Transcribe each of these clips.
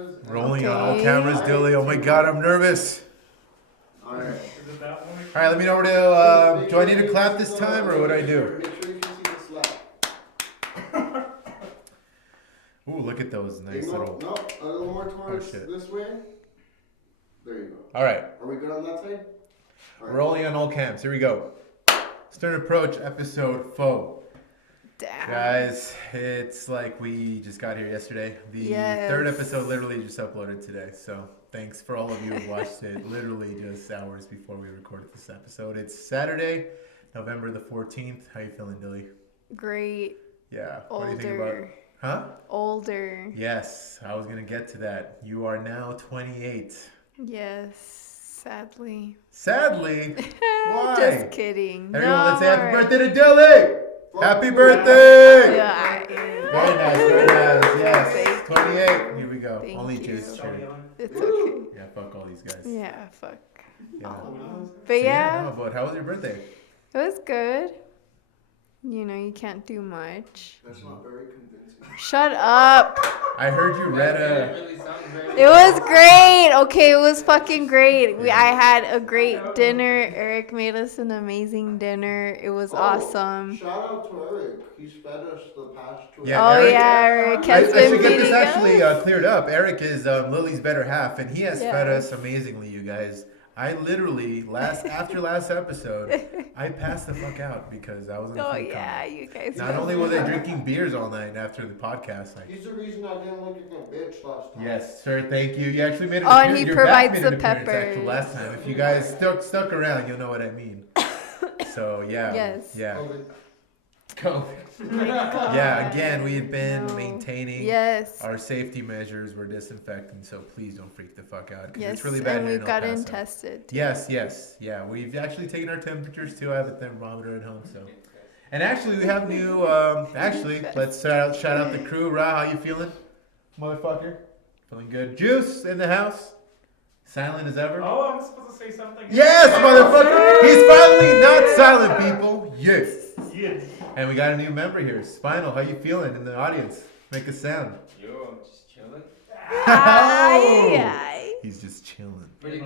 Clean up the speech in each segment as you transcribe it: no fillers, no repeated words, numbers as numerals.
cameras. Rolling on all cameras, Dilly. Oh my god, I'm nervous. Alright. Is it that one? Alright, let me know where to, do I need to clap this time or what do I do? Make sure you can see the slap. Ooh, look at those nice No, little... a little more towards shit. this way. There you go. Alright, Are we good on that side? Alright. rolling on all cams. Here we go. Stern Approach, episode 4. Damn. Guys, it's like we just got here yesterday. The third episode literally just uploaded today. So thanks for all of you who watched it literally just hours before we recorded this episode. It's Saturday, November the 14th. How you feeling, Dilly? Great. Yeah. Older. What do you think about it? Huh? Older. Yes, I was going to get to that. You are now 28. Yes, sadly. Sadly? Why? Just kidding. Everyone, let's say happy alright. birthday to Dilly! Happy birthday! Yeah. Very nice, very nice. Yes. Thank 28. Here we go. Thank Only you. juice. So Sure. young. It's okay. Yeah, fuck all these guys. Yeah, fuck. Yeah. But yeah, No, but how was your birthday? it was good. You know, you can't do much. That's not very convincing. Shut up. I heard you read a... It was great. Okay, it was fucking great. I had a great dinner. Eric made us an amazing dinner. It was awesome. Shout out to Eric. He's fed us the past 2 Yeah, Oh Eric- yeah, Eric I has been should get this feeding actually us. cleared up. Eric is Lily's better half, and he has fed Yeah. us amazingly, you guys. I literally, after last episode, I passed the fuck out because I was in the Oh food yeah, coma. you guys. Not only was I drinking beers all night after the podcast, He's the reason I didn't look like a bitch last time. yes, sir. Thank you. You actually made an Oh, and appearance. he Your provides back made the an appearance actually peppers. last time. If you guys stuck around, you'll know what I mean. So yeah, Yes. yeah. COVID. COVID. Yeah. Again, we had been No. maintaining Yes. our safety measures. We're disinfecting, so please don't freak the fuck out because Yes, it's really bad and here in we've El gotten Paso. tested. Yes, yeah. We've actually taken our temperatures too. I have a thermometer at home, so. And actually, we have new. Actually, let's shout out the crew. Ra, how you feeling, motherfucker? Feeling good. Juice in the house. Silent as ever. Oh, I'm supposed to say something. Yes, motherfucker. He's finally not silent, people. Yes. Yes. And we got a new member here. Spinal, how you feeling in the audience? Make a sound. Yo, I'm just chilling. Aye. He's just chilling. Pretty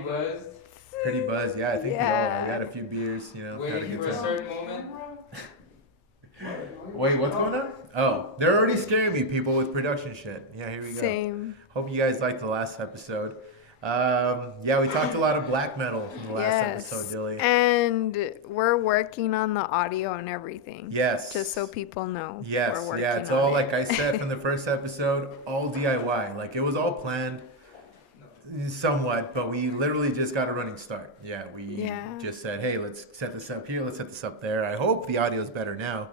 buzzed. Pretty buzz, yeah. I think Yeah. we had a few beers, you know. Gotta Waiting get for a some. certain moment. Wait, what's going on? Oh, they're already scaring me, people, with production shit. Yeah, here we go. Same. Hope you guys liked the last episode. Yeah, we talked a lot of black metal in the last episode, Dilly. And we're working on the audio and everything. Yes. Just so people know. Yes, we're working yeah, it's on all it. like I said from the first episode, all DIY. Like it was all planned, somewhat, but we literally just got a running start. Yeah, we just said, hey, let's set this up here, let's set this up there. I hope the audio is better now.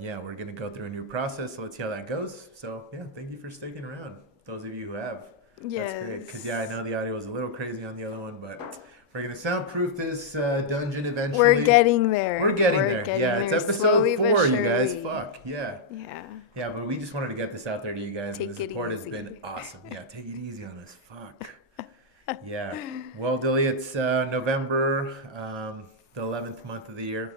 Yeah, we're gonna go through a new process, so let's see how that goes. So yeah, thank you for sticking around. Those of you who have, Yes. that's great. Because yeah, I know the audio was a little crazy on the other one, but we're gonna soundproof this dungeon eventually. We're getting there. We're getting there. Yeah, it's episode slowly 4, but you guys. surely. Fuck, yeah. Yeah. Yeah, but we just wanted to get this out there to you guys. Take and the it support has easy. been awesome. Yeah, take it easy on us. Fuck. Yeah. Well, Dilly, it's November, the 11th month of the year.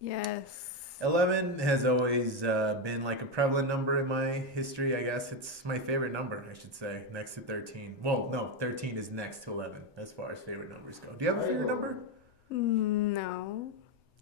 Yes. 11 has always been like a prevalent number in my history, I guess. It's my favorite number, I should say, next to 13. Well, no, 13 is next to 11 as far as favorite numbers go. Do you have a favorite number? No.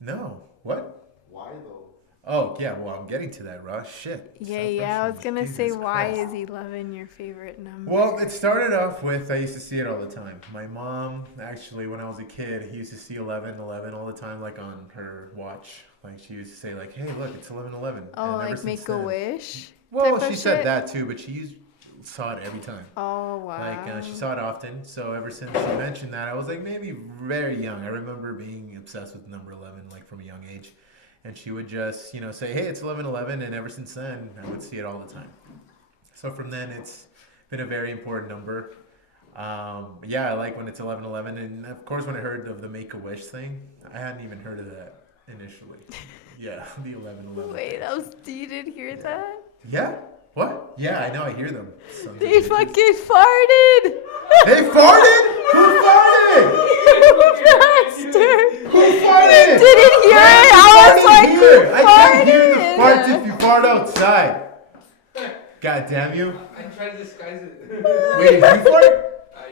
No. What? Why though? Oh, yeah, well, I'm getting to that, Ross. Shit. Yeah, I was gonna Jesus say, why Christ. is 11 your favorite number? Well, it started off with, I used to see it all the time. My mom, actually, when I was a kid, he used to see 11 all the time, like on her watch. Like, she used to say, like, hey, look, it's 11:11. Oh, like make a wish? Well, type she of said shit? that too, but saw it every time. Oh, wow. Like, she saw it often. So ever since she mentioned that, I was like maybe very young. I remember being obsessed with number 11, like from a young age. And she would just, you know, say, hey, it's 11:11. And ever since then, I would see it all the time. So from then, it's been a very important number. Yeah, I like when it's 11:11. And of course, when I heard of the Make-A-Wish thing, I hadn't even heard of that initially. Yeah, the 11:11. Wait, you didn't hear that? Yeah? What? Yeah, I know. I hear them. Sons of They bitches. fucking farted! They farted? Who farted? Bastard! Who farted? Didn't hear it! I was like, who I can't hear the farts farted? if you fart outside. God damn you. I tried to disguise it. Wait, did you fart?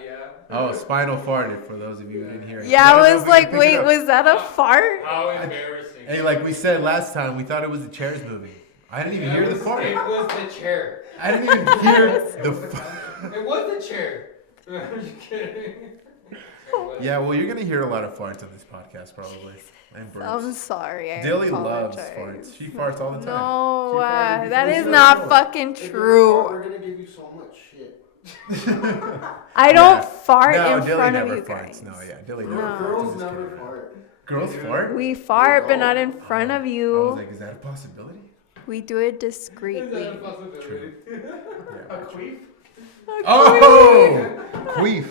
Yeah. Oh, spinal farted for those of you who didn't hear it. Yeah, don't know I if was we can like, pick it wait, up. was that a fart? How embarrassing. Hey, like we said last time, we thought it was the chairs moving. I didn't even hear the fart. It was the chair. I didn't even hear the fart. It was the chair. Are you kidding? Yeah, well, you're gonna hear a lot of farts on this podcast probably, and I'm burps. sorry. I Dilly loves apologize. farts. She farts all the time. No, She farted that before is you not started. fucking If you fart, true. we're gonna give you so much shit. I don't Yeah. fart No, in Dilly front never of you farts. guys. No, yeah, Dilly never No. farts. I'm Girls just never kidding. fart. Girls fart? We fart, but not in front of I was you. like, is that a possibility? We do it Is that a discreetly. possibility? Yeah. A queef? Oh! Queef.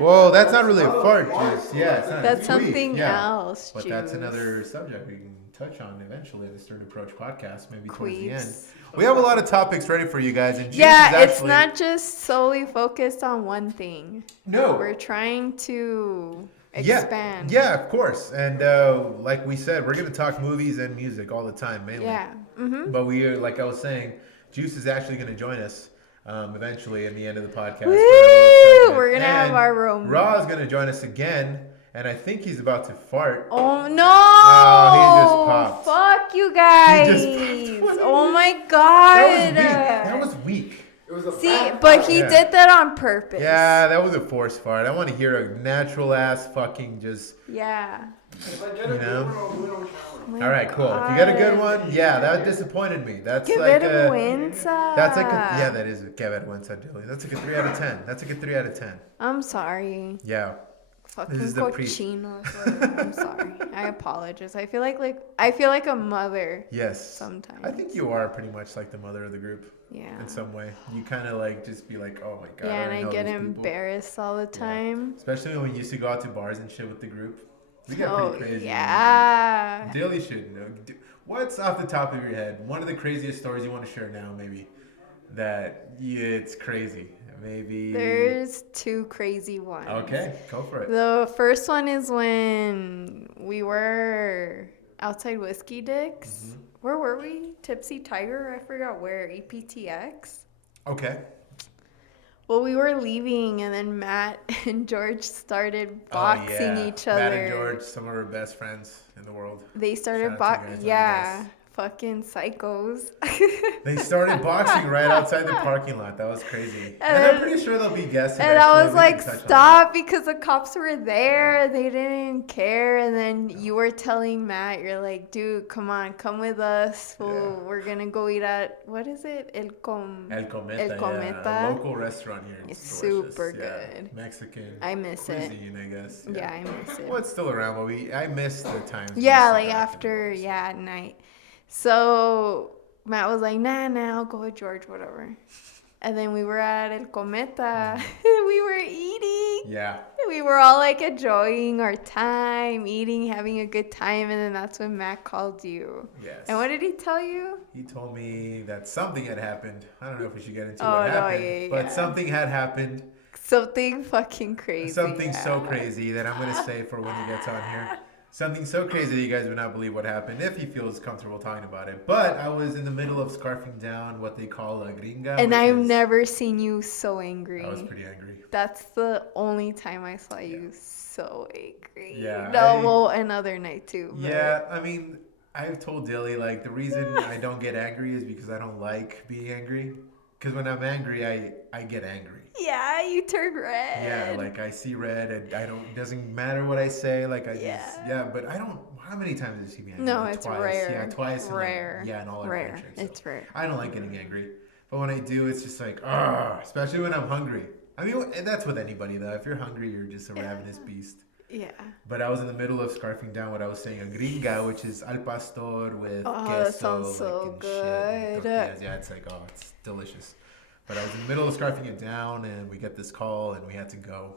Well, that's not really a fart, Juice. Yeah, it's not. That's Queef, something yeah. else. But that's Juice. another subject we can touch on eventually in the Stern Approach podcast, maybe towards the end. Queefs. We have a lot of topics ready for you guys, and Juice Yeah, is it's actually... not just solely focused on one thing. No. We're trying to Yeah, expand. yeah, of course. And like we said, we're gonna talk movies and music all the time, mainly. Yeah. Mm-hmm. But we are, like I was saying, Juice is actually gonna join us eventually in the end of the podcast. Woo! for another segment. We're gonna have And our room. Raw is gonna join us again, and I think he's about to fart. Oh no! Oh, he just popped. Fuck you guys! He just popped. Oh my god! That was weak. It was a See, bad but fart. he Yeah. did that on purpose. Yeah, that was a forced fart. I want to hear a natural ass fucking just. Yeah. If I get You a good know? one, I'll do it on camera. Oh my All right, cool. If you get a good God. one, yeah, that disappointed me. That's Qué like vergüenza. that's like a, yeah, that is a que vergüenza, Dilly. That's like a 3 out of 10. That's like a 3 out of 10. I'm sorry. Yeah. Fucking is the pre- cochinos. whatever. I'm sorry. I apologize. I feel like a mother Yes. sometimes. I think you are pretty much like the mother of the group Yeah. in some way. You kind of like just be like, oh my god. Yeah, and already I know get these people. embarrassed all the time. Especially when we used to go out to bars and shit with the group. We got Oh pretty crazy. yeah. Dilly should know. What's off the top of your head? One of the craziest stories you want to share now, maybe. That it's crazy. Maybe. There's two crazy ones. Okay, go for it. The first one is when we were outside Whiskey Dicks. Mm-hmm. Where were we? Tipsy Tiger? I forgot where. EPTX? Okay. Well, we were leaving, and then Matt and George started boxing Oh, yeah. each other. Matt and George, some of our best friends in the world. They started Shout out to you guys, boxing. love you Yeah. guys. Fucking psychos. They started boxing right outside the parking lot. That was crazy. And And I'm then- pretty sure they'll be guests. And I was eventually. We like, can touch on stop, because the cops were there. They didn't care. And then you were telling Matt, you're like, dude, come on, come with us. Yeah. We're going to go eat at, what is it? that. El Cometa. El Yeah, Cometa. a local restaurant here. It's delicious. super Yeah. good. Mexican I miss it. cuisine, I guess. Yeah, I miss it. Well, it's still around, but I miss the times. we Yeah, used to like go out to after, bars. yeah, at night. So Matt was like, nah, I'll go with George, whatever. And then we were at El Cometa. We were eating. Yeah. We were all like enjoying our time, eating, having a good time. And then that's when Matt called you. Yes. And what did he tell you? He told me that something had happened. I don't know if we should get into Oh, what no, happened, yeah, but yeah. something had happened. Something fucking crazy. Something yeah. so crazy that I'm going to say for when he gets on here. Something so crazy that you guys would not believe what happened if he feels comfortable talking about it. But I was in the middle of scarfing down what they call a gringa. And which I've is- never seen you so angry. I was pretty angry. That's the only time I saw you so angry. Yeah, No, well, another night too. But Yeah, I mean, I've told Dilly, like, the reason I don't get angry is because I don't like being angry. Because when I'm angry, I get angry. Yeah, you turned red. Yeah, like I see red, and I don't. It doesn't matter what I say. Like I just, Yeah. but I don't. How many times did you see me angry? No, Like, it's twice. rare. Yeah, twice. and, like, Rare. yeah, and all our Rare. friendships. So It's rare. I don't like getting angry, but when I do, it's just like, especially when I'm hungry. I mean, that's with anybody though. If you're hungry, you're just a ravenous beast. Yeah. But I was in the middle of scarfing down what I was saying, a gringa, which is al pastor with Oh, queso, that sounds so like, and shit, and good. tortillas. Yeah, it's like, oh, it's delicious. But I was in the middle of scarfing it down, and we get this call, and we had to go.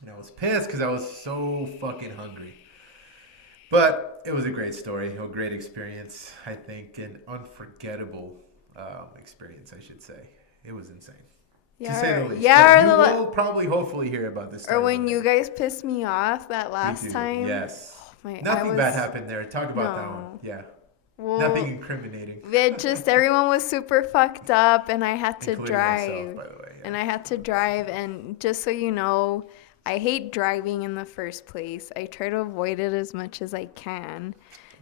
And I was pissed because I was so fucking hungry. But it was a great story, a great experience, I think, an unforgettable experience, I should say. It was insane. To say the least. Yeah, But or, you will probably, hopefully, hear about this. or story when one you day. guys pissed me off that Me last too. time. Yes. I Nothing was- bad happened there. Talk about that one. No. Yeah. Well, Nothing incriminating. it just everyone was super fucked up, and I had to Including drive. myself, by the way. Yeah. And I had to drive, and just so you know, I hate driving in the first place. I try to avoid it as much as I can.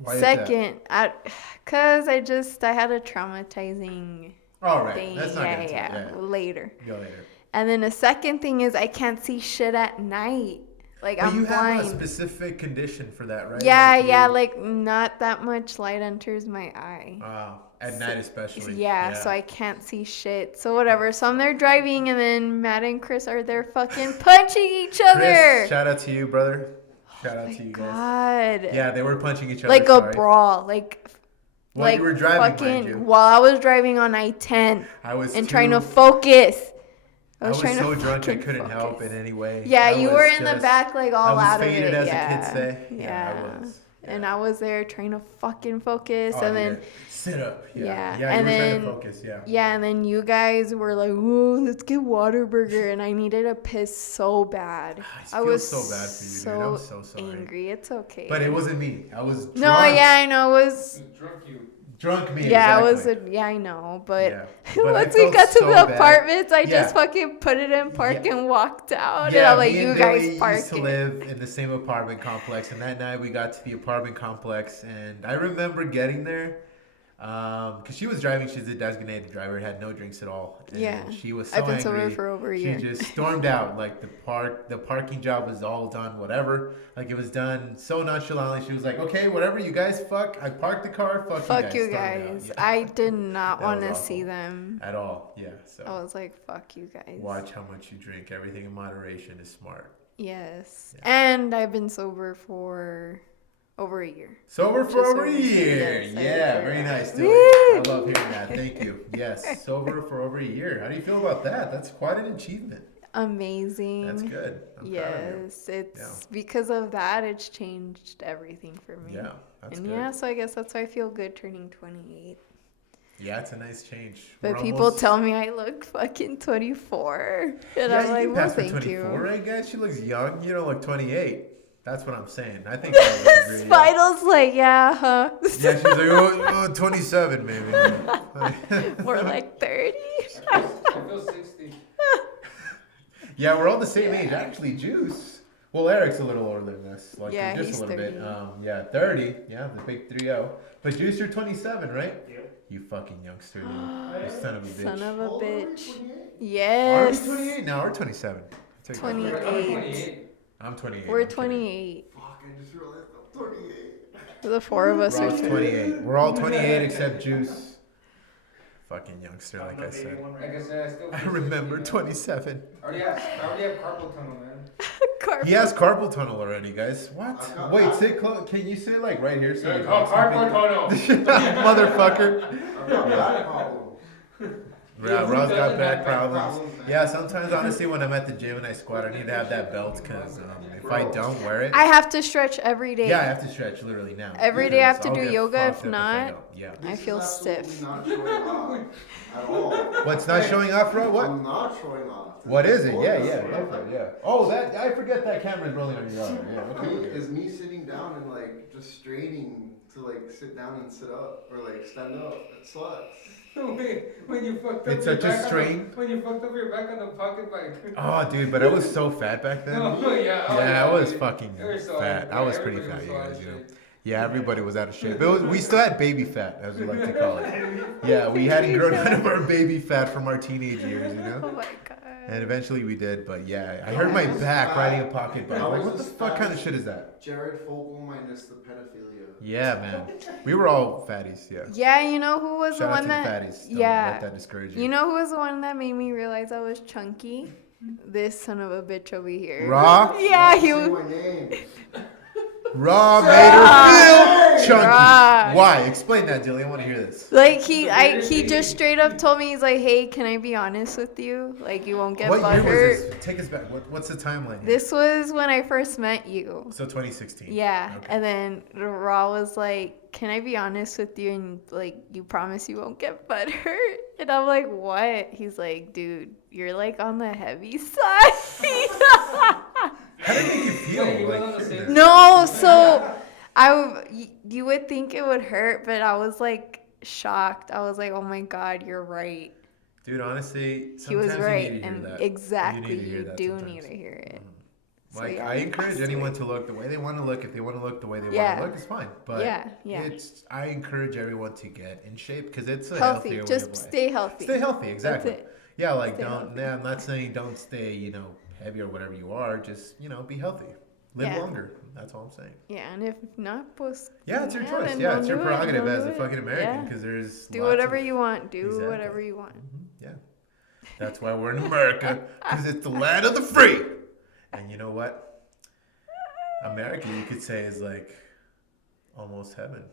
Why is that? Second, cause I had a traumatizing All right. thing. Let's not get into it. Yeah, later. Go later. And then the second thing is I can't see shit at night. Like But I'm you blind. have a specific condition for that, right? Yeah, Like yeah, you- like not that much light enters my eye. At night especially. Yeah, so I can't see shit. So whatever. So I'm there driving, and then Matt and Chris are there fucking punching each other. Chris, shout out to you, brother. Shout out Oh to you my guys. God. Yeah, they were punching each other. Like sorry. a brawl. Like While you were driving, mind fucking you. while I was driving on I-10 I was and too- trying to focus. I was trying to so drunk I fucking couldn't help focus. in any way. Yeah, I you was were in the just- back, like I all was out of faded, it. as Yeah, the kids say. yeah. I was. And I was there trying to fucking focus, Oh, and then yeah. Sit up. Yeah. Yeah, Yeah, and you were then- trying to focus. Yeah. yeah, and then you guys were like, "Whoa, let's get Whataburger," and I needed a piss so bad. I feel so bad for you, dude. I'm so sorry. angry. It's okay. But it wasn't me. I was drunk. No, yeah, I know. It was. Drunk you. Drunk me. Yeah, exactly. yeah, I know. But Yeah. But I once we felt got to so the bad. apartments, I Yeah. just fucking put it in park Yeah. and walked out. Yeah, and I'm like, me you and guys Dilly park used to it. live in the same apartment complex, and that night we got to the apartment complex, and I remember getting there, because she was driving. She's a designated driver, had no drinks at all. And Yeah. she was so I've been angry. sober for over a year. She just stormed out. Like the parking job was all done, whatever. Like it was done so nonchalantly. She was like, "Okay, whatever, you guys, fuck. I parked the car. Fuck Fuck you stormed out. guys. Yeah. I did not That want was to awful. see them. At all. Yeah. So I was like, fuck you guys. watch how much you drink. Everything in moderation is smart. Yes. Yeah. And I've been sober for over a year. Sober for Just over a over- year. yes, I Yeah, agree. very nice. Woo! Dylan. I love hearing that. Thank you. Yes, sober for over a year. How do you feel about that? That's quite an achievement. Amazing. That's good. I'm proud of Yes, it's Yeah. because of that it's changed everything for me. you. Yeah, that's And good. yeah, so I guess that's why I feel good turning 28. Yeah, it's a nice change. But We're people almost- tell me I look fucking 24. And Yeah, I'm you like, can well, pass for thank 24, you. right, guys? She looks young. You don't look 28. That's what I'm saying. I think I would agree. Yeah. Spinal's like, yeah, huh? Yeah, she's like, oh, 27 maybe. More like 30. I feel 60. Yeah, we're all the same age. Actually, Juice. Well, Eric's a little older than us. Like, Yeah, just he's a little 30. bit. Yeah, 30. Yeah, the big 3-0. But Juice, you're 27, right? Yep. You fucking youngster, you. You son of a bitch. Son of a How old are we? bitch. 28? Are Yes. we 28? No, we're 27. Take that. 28. I'm 28. I'm 28. We're I'm kidding. 28. Fuck, I just realized I'm 28. The four of us We're are all 28. We're all 28 except Juice. Fucking youngster, like I said. Like I said, I still I feel remember 60, 27. I already have carpal tunnel, man. carpal. He has carpal tunnel already, guys. What? I've got- Wait, sit close. Can you say like right here? So Yeah, the carpal dogs tunnel. can- Motherfucker. I've got back problems. Yeah, Who Rob's got doesn't back have back problems. problems, man? Yeah, sometimes honestly when I'm at the gym and I squat, I need to have that belt because if I don't wear it, I have to stretch every day. yeah, I have to stretch literally now. Every day I have to I'll do get yoga, fucked if up not- don't. Yeah. I This feel is absolutely stiff. not showing off at all. What's not showing off, bro? What? I'm not showing off. What is it? Yeah, yeah, This go for it, yeah. Oh, that I forget that camera's rolling on your arm. Yeah, okay. is me sitting down and like just straining to like sit down and sit up or like stand up. It sucks. When you fucked up It's your such a back on the- strain. When you fucked up your back on the pocket bike. Oh, dude, but I was so fat back then. Oh, yeah. Oh, Yeah, I was dude. fucking You were so fat. I was pretty everybody fat, was you so out guys, of you know. shape. Yeah, everybody was out of shape. We still had baby fat, as we like to call it. Yeah, we hadn't grown out of our baby fat from our teenage years, you Oh know? my god. And eventually we did, but yeah, I hurt my back riding a pocket bike. Like, what the fuck kind of shit is that? Jared Fogle minus the pedophilia. Yeah, man. We were all fatties, yeah. Yeah, you know who was Shout the out one to that the fatties. Don't yeah. let that discourage you. You know who was the one that made me realize I was chunky? This son of a bitch over here. Raw? Yeah, he Say was. my name. Raw made her feel chunky. Raw. Why? Explain that, Dilly. I want to hear this. Like he just straight up told me, he's like, hey, can I be honest with you? Like you won't get What year was butthurt. this? Take us back. What's the timeline? here? This was when I first met you. So 2016. Yeah, Okay. and then Raw was like, "Can I be honest with you and like you promise you won't get butthurt?" And I'm like, "What?" He's like, "Dude, you're like on the heavy side." How did it make you feel? Wait, you Like, went on the hearing same- that? No, so You would think it would hurt, but I was like shocked. I was like, oh my God, you're right. Dude, honestly, He was sometimes right. you need to hear And that. exactly, You need to hear you that do sometimes. need to hear it. So, Like, yeah, I encourage sweet. anyone to look the way they want to look. If they want to look the way they want Yeah. to look, it's fine. But Yeah. I encourage everyone to get in shape because it's a Healthy. healthier way Just of life. stay healthy. Stay healthy, exactly. That's it. Yeah, like Stay don't. Yeah, I'm not saying don't stay, heavy or whatever you are. Just be healthy, live Yeah. longer. That's all I'm saying. Yeah, and if not, pues. Yeah, it's your choice. then Yeah, don't it's your do it. prerogative Don't as do a it. fucking American Yeah. because there's Do lots whatever of- you want. Do Exactly. whatever you want. Yeah, that's why we're in America because it's the land of the free. And you know what? America, you could say, is like almost heaven.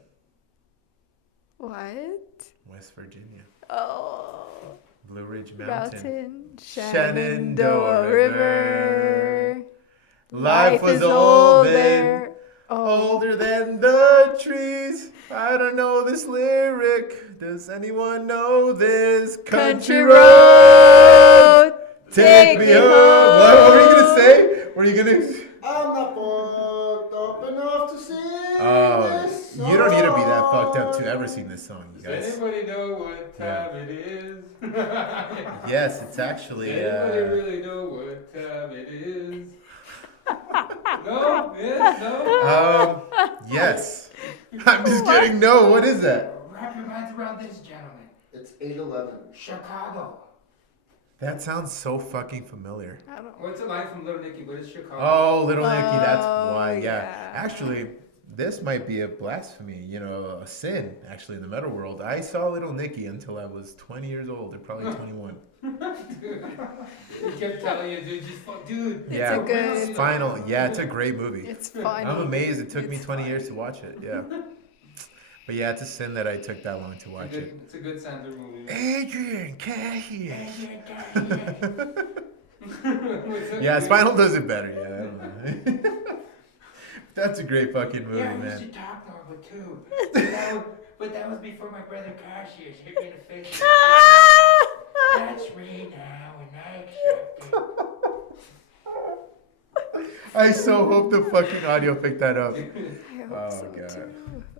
What? West Virginia, Oh. Blue Ridge Mountain. Mountain. Shenandoah River. Life was is old old then, there. Oh. older than the trees. I don't know this lyric. Does anyone know this? Country road. Take me home. What were you gonna say? Were you gonna? I'm not fucked up enough to sing Oh, this you don't need to be that song. fucked up to ever sing this song, you Does guys. anybody know what time it is? Yes, it's actually. Does anybody really know what time it is? No? Yes? No? Yes. I'm just kidding. No, what is that? Wrap your minds around this, gentlemen. It's 8:11. Chicago. That sounds so fucking familiar. I don't know. What's a line from Little Nicky? But it's Chicago. Oh, Little Nicky, that's Oh, why. Yeah. yeah. Actually, this might be a blasphemy, a sin, actually, in the metal world. I saw Little Nicky until I was 20 years old, or probably 21. Dude. He kept telling you, dude, just fuck, dude. It's Yeah, a good- Final. Yeah, it's a great movie. It's funny. I'm amazed it took me It's 20 funny. years to watch it. Yeah. But yeah, it's a sin that I took that long to watch it. It's a good Sandler movie. Adrian Cassius. What's up, Yeah, dude? Spinal does it better. Yeah, I don't know. That's a great fucking movie, Yeah, we man. should talk normal too. But that was before my brother Cassius hit me in the face. That's me now, and I accept it. I so hope the fucking audio picked that up. I hope Oh, so God. too.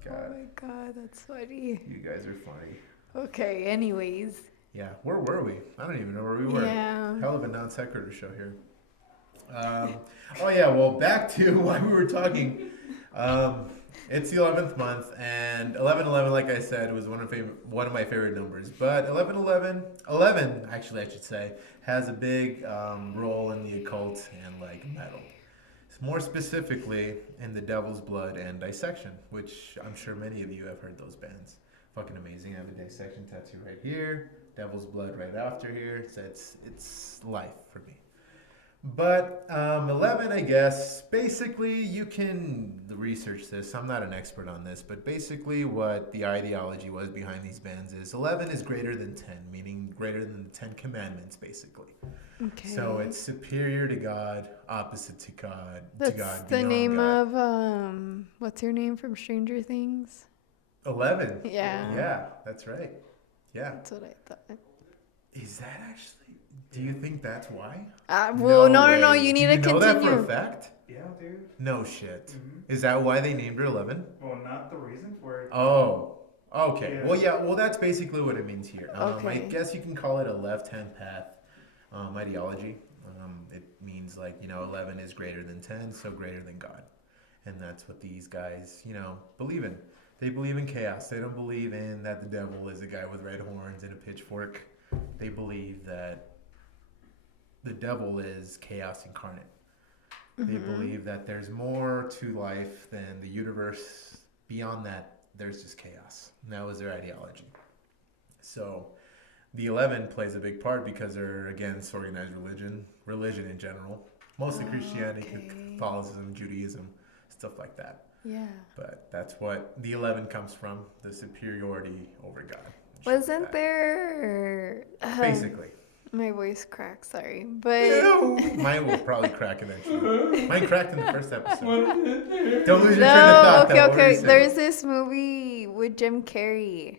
God. Oh my God, that's funny. You guys are funny. Okay, anyways. Yeah, where were we? I don't even know where we were. Yeah. Hell of a non sequitur show here. Oh yeah, well back to why we were talking. It's the 11th month, and 11/11, like I said, was one of my favorite numbers. But 11 actually I should say, has a big role in the occult and like metal. More specifically in the Devil's Blood and Dissection, which I'm sure many of you have heard those bands. Fucking amazing. I have a Dissection tattoo right here, Devil's Blood right after here. So it's life for me. But 11, I guess, basically you can research this. I'm not an expert on this, but basically what the ideology was behind these bands is 11 is greater than 10, meaning greater than the 10 commandments, basically. Okay. So it's superior to God, opposite to God. That's to God, the beyond name God. of what's her name from Stranger Things? 11. Yeah. Yeah, that's right. Yeah. That's what I thought. Is that actually? Do you think that's why? Well, no, way. You need Do to you know that for a continue. fact? Yeah, dude. No shit. Mm-hmm. Is that why they named her 11? Well, not the reason for it. Oh. Okay. Yeah. Well, yeah. Well, that's basically what it means here. I Okay. guess you can call it a left-hand path ideology. It means 11 is greater than 10, so greater than God, and that's what these guys, believe in. They believe in chaos. They don't believe in that the devil is a guy with red horns and a pitchfork. They believe that the devil is chaos incarnate. They believe that there's more to life than the universe. Beyond that, there's just chaos. And that was their ideology. So the 11 plays a big part because they're against organized religion in general. Mostly Christianity, Okay. Catholicism, Judaism, stuff like that. Yeah. But that's what the 11 comes from, the superiority over God. and shit like Wasn't that. there? Basically. My voice cracked. Sorry, but Mine will probably crack eventually. Mine cracked in the first episode. What is there? Don't lose your train of no. thought. Okay, though. What were you okay. saying? There's this movie with Jim Carrey.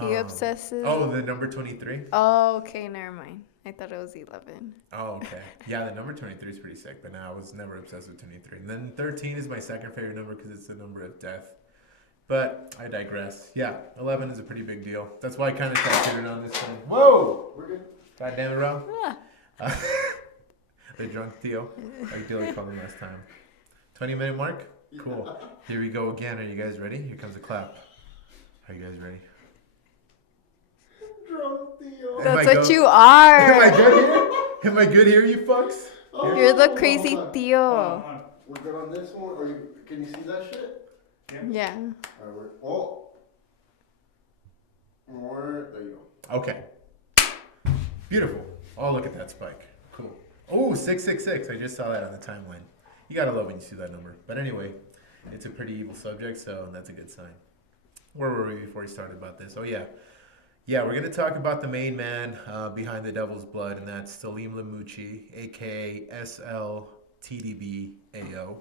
He obsesses. Oh, the number 23? Oh, okay, never mind. I thought it was 11. Oh, okay. Yeah, the number 23 is pretty sick, but no, I was never obsessed with 23. And then 13 is my second favorite number because it's the number of death. But I digress. Yeah, 11 is a pretty big deal. That's why I kind of tattooed on this one. Whoa! We're good. God damn it, Rob. Ah. The drunk Theo, like Dilly called him last time. 20-minute mark? Cool. Here we go again. Are you guys ready? Here comes a clap. Are you guys ready? Drunk Theo. That's what you are. Am I good here? Am I good here, you fucks? You're the crazy Hold on. Theo. We're good on this one? Can you see that shit? Yeah. Alright, more. There you go. Okay. Beautiful. Oh, look at that spike. Cool. Oh, 666. I just saw that on the timeline. You gotta love when you see that number. But anyway, it's a pretty evil subject, so that's a good sign. Where were we before we started about this? Oh, yeah. Yeah, we're gonna talk about the main man behind the Devil's Blood, and that's Selim Lemouchi, aka SL TDB AO.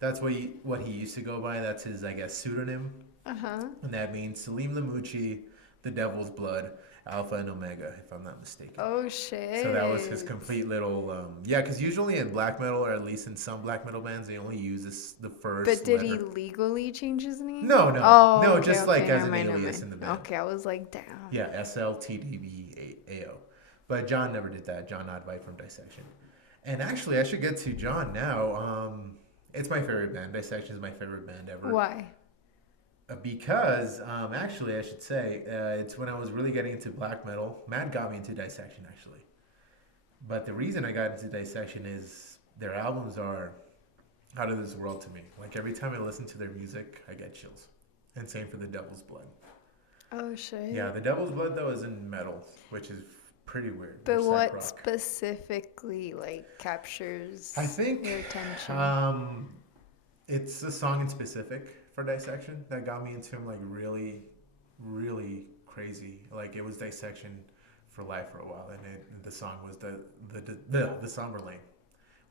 That's what he used to go by. That's his, I guess, pseudonym. Uh-huh. And that means Selim Lemouchi, the Devil's Blood, Alpha and Omega, if I'm not mistaken. Oh, shit. So that was his complete little, yeah, because usually in black metal, or at least in some black metal bands, they only use the first But did letter. he legally change his name? No. Oh, no, okay, just like okay, as never an mind, never alias mind. in the band. Okay, I was like, damn. Yeah, SLTDBAO. But Jon never did that. Jon Nodtveidt from Dissection. And actually, I should get to Jon now. It's my favorite band. Dissection is my favorite band ever. Why? Because, actually, I should say, it's when I was really getting into black metal. Matt got me into Dissection, actually. But the reason I got into Dissection is their albums are out of this world to me. Like, every time I listen to their music, I get chills. And same for the Devil's Blood. Oh, shit. Yeah, the Devil's Blood, though, is in metal, which is pretty weird. But It's what rock. specifically, like, captures I think your attention? it's a song in specific for Dissection that got me into him, like, really, really crazy. Like, it was Dissection for life for a while, and the song was the Somber Lane,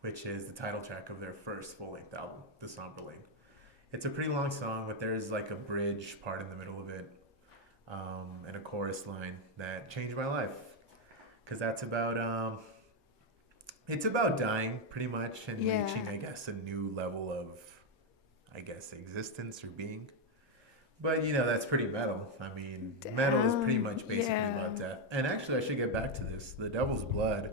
which is the title track of their first full-length album, The Somber Lane. It's a pretty long song, but there's like a bridge part in the middle of it, and a chorus line that changed my life, because that's about it's about dying pretty much and reaching, I guess, a new level of, I guess, existence or being. But that's pretty metal. I mean, metal is pretty much basically about death. And actually, I should get back to this. The Devil's Blood,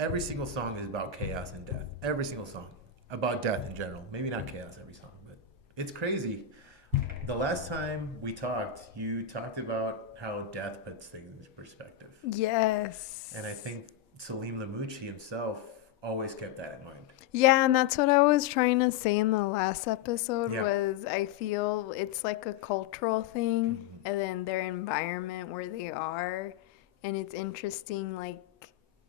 every single song is about chaos and death. Every single song about death in general. Maybe not chaos every song, but it's crazy. The last time we talked, you talked about how death puts things into perspective. Yes. And I think Selim Lemouchi himself always kept that in mind. Yeah, and that's what I was trying to say in the last episode. Yeah. Was I feel it's like a cultural thing, and then their environment where they are, and it's interesting, like,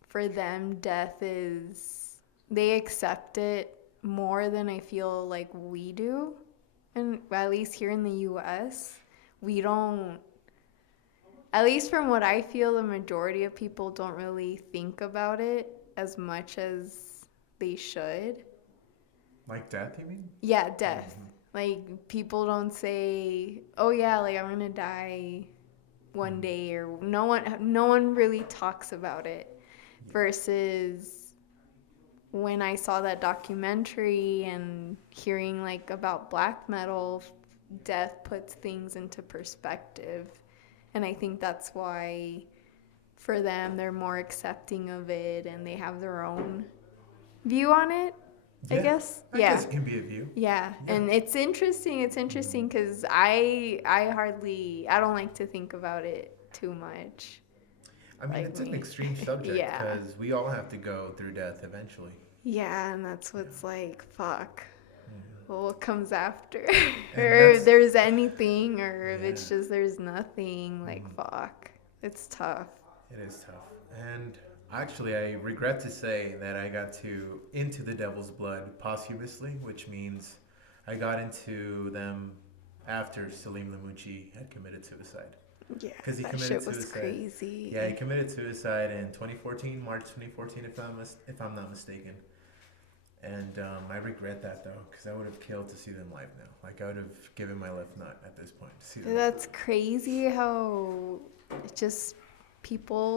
for them, death is, they accept it more than I feel like we do. And at least here in the U.S., we don't, at least from what I feel, the majority of people don't really think about it as much as they should. Like death, you mean? Yeah, death. Like, people don't say, oh yeah, like, I'm gonna die one day, or no one really talks about it. Versus when I saw that documentary and hearing, like, about black metal, death puts things into perspective. And I think that's why for them, they're more accepting of it, and they have their own view on it, I guess. I guess it can be a view. Yeah, and it's interesting because I don't like to think about it too much. I mean, Like it's an me. extreme subject Yeah. because we all have to go through death eventually. Yeah, and that's what's like, fuck. Well, what comes after? And Or if that's- there's anything, or if it's Yeah. just there's nothing, like, fuck. It's tough. It is tough. And actually, I regret to say that I got into the Devil's Blood posthumously, which means I got into them after Selim Lemouchi had committed suicide. Yeah, 'Cause he that committed shit was suicide. crazy. Yeah, he committed suicide in 2014, March 2014, if I'm not mistaken. And I regret that though, because I would have killed to see them live now. Like I would have given my left nut at this point to see them. That's crazy how just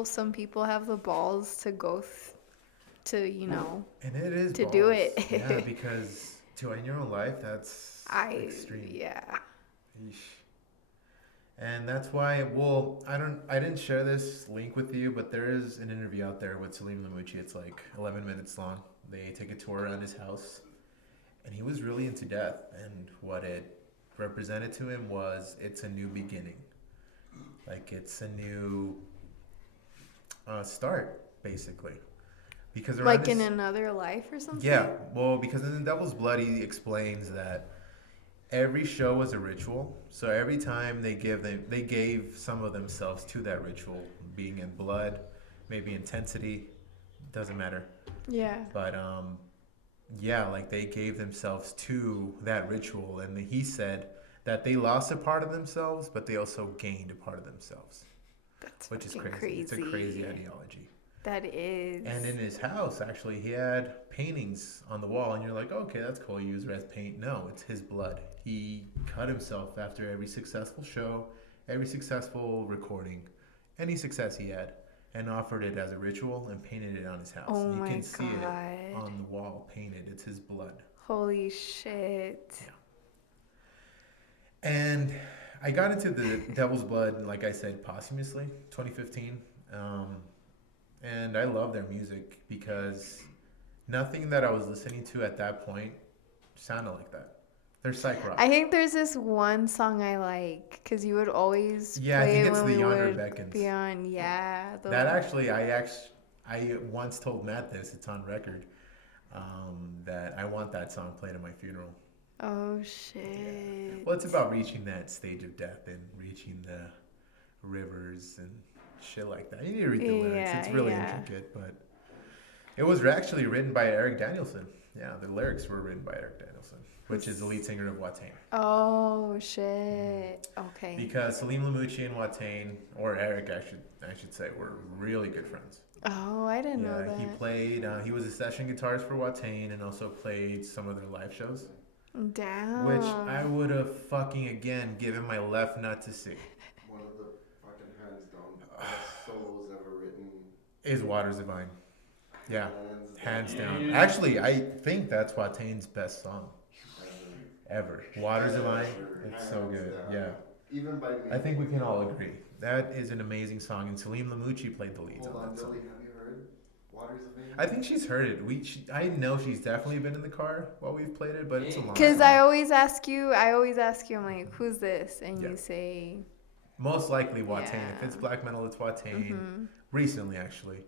some people have the balls to go to, you know, And it is to balls. do it. Yeah, because to end your own life, that's extreme. Yeah. Yeesh. And that's why, well, I didn't share this link with you, but there is an interview out there with Selim Lemouchi. It's like 11 minutes long. They take a tour around his house, and he was really into death. And what it represented to him was it's a new beginning. Like it's a new start, basically. Because around Like his, in another life or something? yeah, well, because in The Devil's Blood, he explains that every show was a ritual. So every time they gave some of themselves to that ritual, being in blood, maybe intensity, doesn't matter. Yeah. But yeah, like they gave themselves to that ritual, and he said that they lost a part of themselves, but they also gained a part of themselves, That's which is fucking crazy. It's a crazy ideology. That is. And in his house, actually, he had paintings on the wall, and you're like, okay, that's cool. You use it as paint. No, it's his blood. He cut himself after every successful show, every successful recording, any success he had, and offered it as a ritual and painted it on his house. Oh You my can see it God. on the wall painted. It's his blood. Holy shit. And I got into The Devil's Blood, like I said, posthumously, 2015. And I love their music because nothing that I was listening to at that point sounded like that. They're psych rock. I think there's this one song I like because you would always Yeah, I play think it it's when the we Yonder would Beckons. be on. Yeah. That actually, I once told Matt this, it's on record, that I want that song played at my funeral. Oh shit. Well, it's about reaching that stage of death and reaching the rivers and shit like that. You need to read the lyrics. It's really intricate, but it was actually written by Eric Danielson. Yeah, the lyrics were written by Eric Danielson, which is the lead singer of Watain. Oh shit. Okay. Because Selim Lemouchi and Watain, or Eric, I should say, were really good friends. Oh, I didn't know that. He played. He was a session guitarist for Watain and also played some of their live shows. Damn. Which I would have fucking again given my left nut to see. One of the fucking hands down best solos ever written. Is Waters Divine. Yeah, hands down. Yeah. Actually, I think that's Watain's best song ever. Waters Divine. It's so good. Yeah. Even by me. I think we can all agree. That is an amazing song, and Selim Lemouchi played the leads Hold on on, that song. Dilly, have you heard Waters of Vein? I think she's heard it. I know she's definitely been in the car while we've played it, but it's a long Because song. I always ask you, I'm like, who's this? And Yeah. you say, Most likely Watain. Yeah. If it's black metal, it's Watain. mhm. Recently, actually.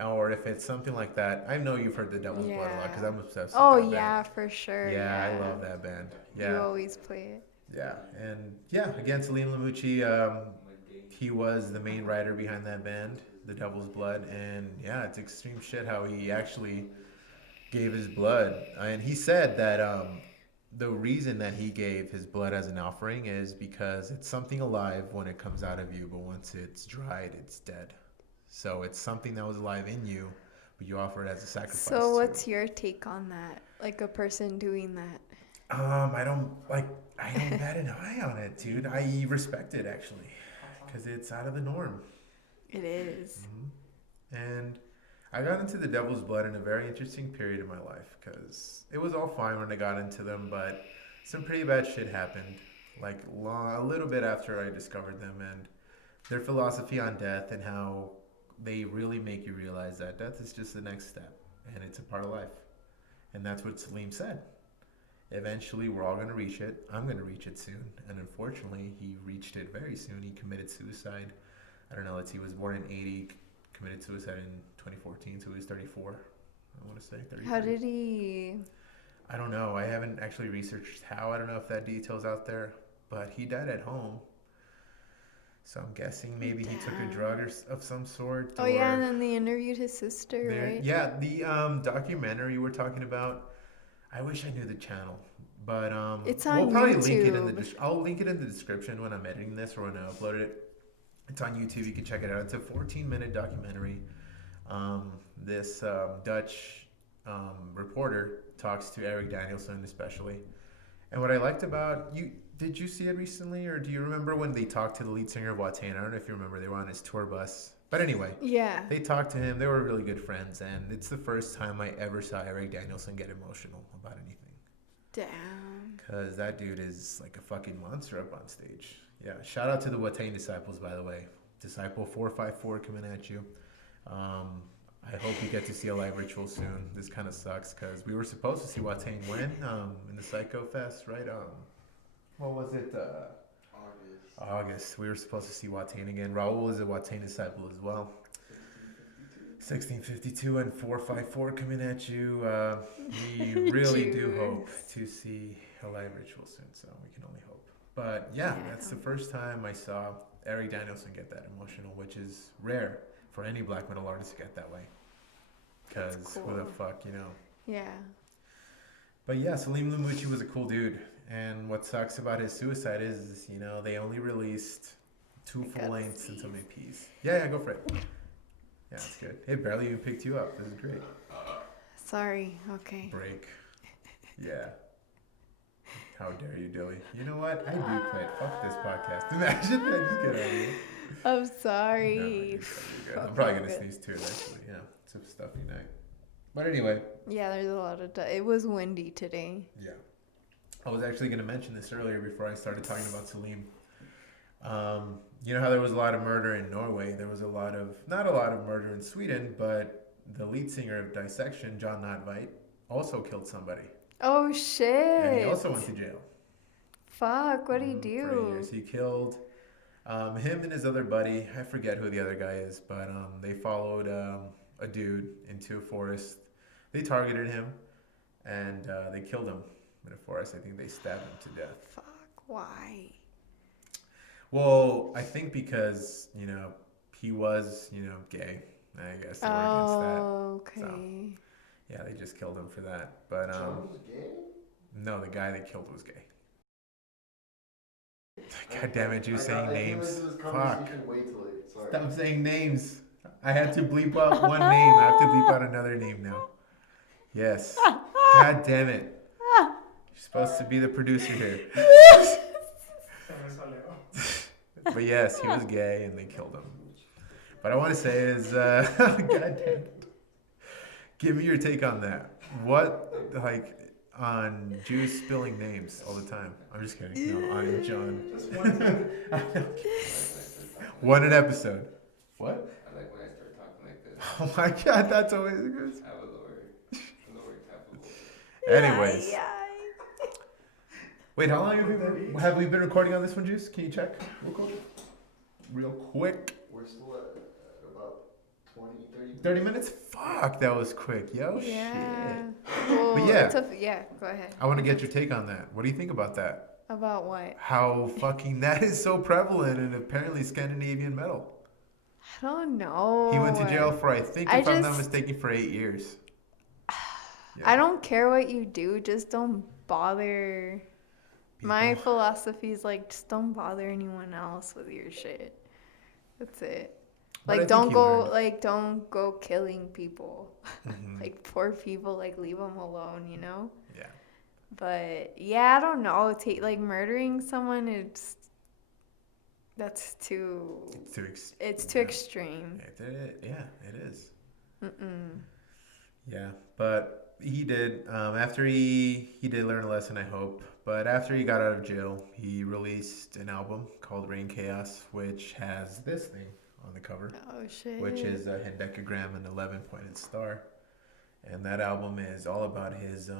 Or if it's something like that, I know you've heard The Devil's Blood a lot because Yeah. I'm obsessed Oh, with that yeah, band. for sure. Yeah, I love that band. You Yeah, always play it. yeah. And yeah, again, Selim Lemouchi, he was the main writer behind that band, The Devil's Blood. And yeah, it's extreme shit how he actually gave his blood. And he said that the reason that he gave his blood as an offering is because it's something alive when it comes out of you, but once it's dried, it's dead. So it's something that was alive in you, but you offer it as a sacrifice. So what's your take on that? Like a person doing that? I don't bat an eye on it, dude. I respect it actually, because it's out of the norm. It is. And I got into The Devil's Blood in a very interesting period in my life, because it was all fine when I got into them, but some pretty bad shit happened, like a little bit after I discovered them, and their philosophy on death and how they really make you realize that death is just the next step, and it's a part of life. And that's what Selim said. Eventually, we're all going to reach it. I'm going to reach it soon. And unfortunately, he reached it very soon. He committed suicide. I don't know, he was born in 80, committed suicide in 2014, so he was 34. I want to say 33. How did he? I don't know. I haven't actually researched how. I don't know if that detail's out there. But he died at home. So I'm guessing maybe he took a drug of some sort. Oh, yeah, and then they interviewed his sister, right? Yeah, the documentary we're talking about, I wish I knew the channel. But It's on we'll probably YouTube. link it in the I'll link it in the description when I'm editing this or when I upload it. It's on YouTube. You can check it out. It's a 14-minute documentary. This Dutch reporter talks to Eric Danielson especially. And what I liked about you, did you see it recently, or do you remember when they talked to the lead singer of Watain? I don't know if you remember. They were on his tour bus. But anyway, Yeah. they talked to him. They were really good friends, and it's the first time I ever saw Eric Danielson get emotional about anything. Damn. Because that dude is like a fucking monster up on stage. Yeah, shout out to the Watain disciples, by the way. Disciple 454 coming at you. I hope you get to see a live ritual soon. This kind of sucks because we were supposed to see Watain when in the Psycho Fest, right? What was it? August. We were supposed to see Watain again. Raul is a Watain disciple as well. 1652 and 454 coming at you. We really do hope to see a live ritual soon, so we can only hope. But yeah, that's the first time I saw Eric Danielson get that emotional, which is rare for any black metal artist to get that way. Because who the fuck, you know? Yeah. But yeah, Selim Lemouchi was a cool dude. And what sucks about his suicide is, you know, they only released 2 full lengths and some EPs. Yeah, go for it. Yeah, that's good. It barely even picked you up. This is great. Sorry. Okay. Break. Yeah. How dare you, Dilly? You know what? I do quit. Fuck this podcast. Imagine I just get out of here. I'm sorry. No, you're good. I'm probably going to sneeze too, actually. Yeah, it's a stuffy night. But anyway. Yeah, there's a lot of... It was windy today. Yeah. I was actually going to mention this earlier before I started talking about Selim. You know how there was a lot of murder in Norway? There was not a lot of murder in Sweden, but the lead singer of Dissection, Jon Nodtveidt, also killed somebody. Oh, shit. And he also went to jail. Fuck, what'd he For do? years. He killed him and his other buddy. I forget who the other guy is, but they followed a dude into a forest. They targeted him, and they killed him in a forest. I think they stabbed him to death. Fuck, why? Well, I think because, you know, he was, you know, gay. I guess they were against that. Oh, okay. So, yeah, they just killed him for that. But Jon was gay? no, the guy they killed was gay. God damn it, you saying names. Fuck. Stop saying names. I had to bleep out one name. I have to bleep out another name now. Yes. God damn it. You're supposed to be the producer here. But yes, he was gay and they killed him. What I want to say is, God damn it. Give me your take on that. What, like, on Jews spilling names all the time? I'm just kidding. No, on Jon. Just one time. One an episode. What? I like when I start talking like this. Oh my God, that's always good. I have a lower type of voice. Anyways. Yeah. Wait, how long have we been recording on this one, Juice? Can you check real quick? We're still at about 20, 30 minutes? Fuck, that was quick. Yo, Yeah. shit. Well, But yeah. Go ahead. I want to get your take on that. What do you think about that? About what? How fucking that is so prevalent in apparently Scandinavian metal. I don't know. He went to jail for, I think, if I'm not mistaken, for 8 years. Yeah. I don't care what you do, just don't bother. My philosophy is like, just don't bother anyone else with your shit. That's it. But Like, I think don't go killing people. Mhm. Like, poor people, like, leave them alone, you know? Yeah. But, yeah, I don't know. Like, murdering someone, that's too... It's too extreme. It is. Mm-mm. Yeah, but he did. After he did learn a lesson, I hope. But after he got out of jail, he released an album called Rain Chaos, which has this thing on the cover, Oh, shit. which is a hendecagram and 11-pointed star. And that album is all about his.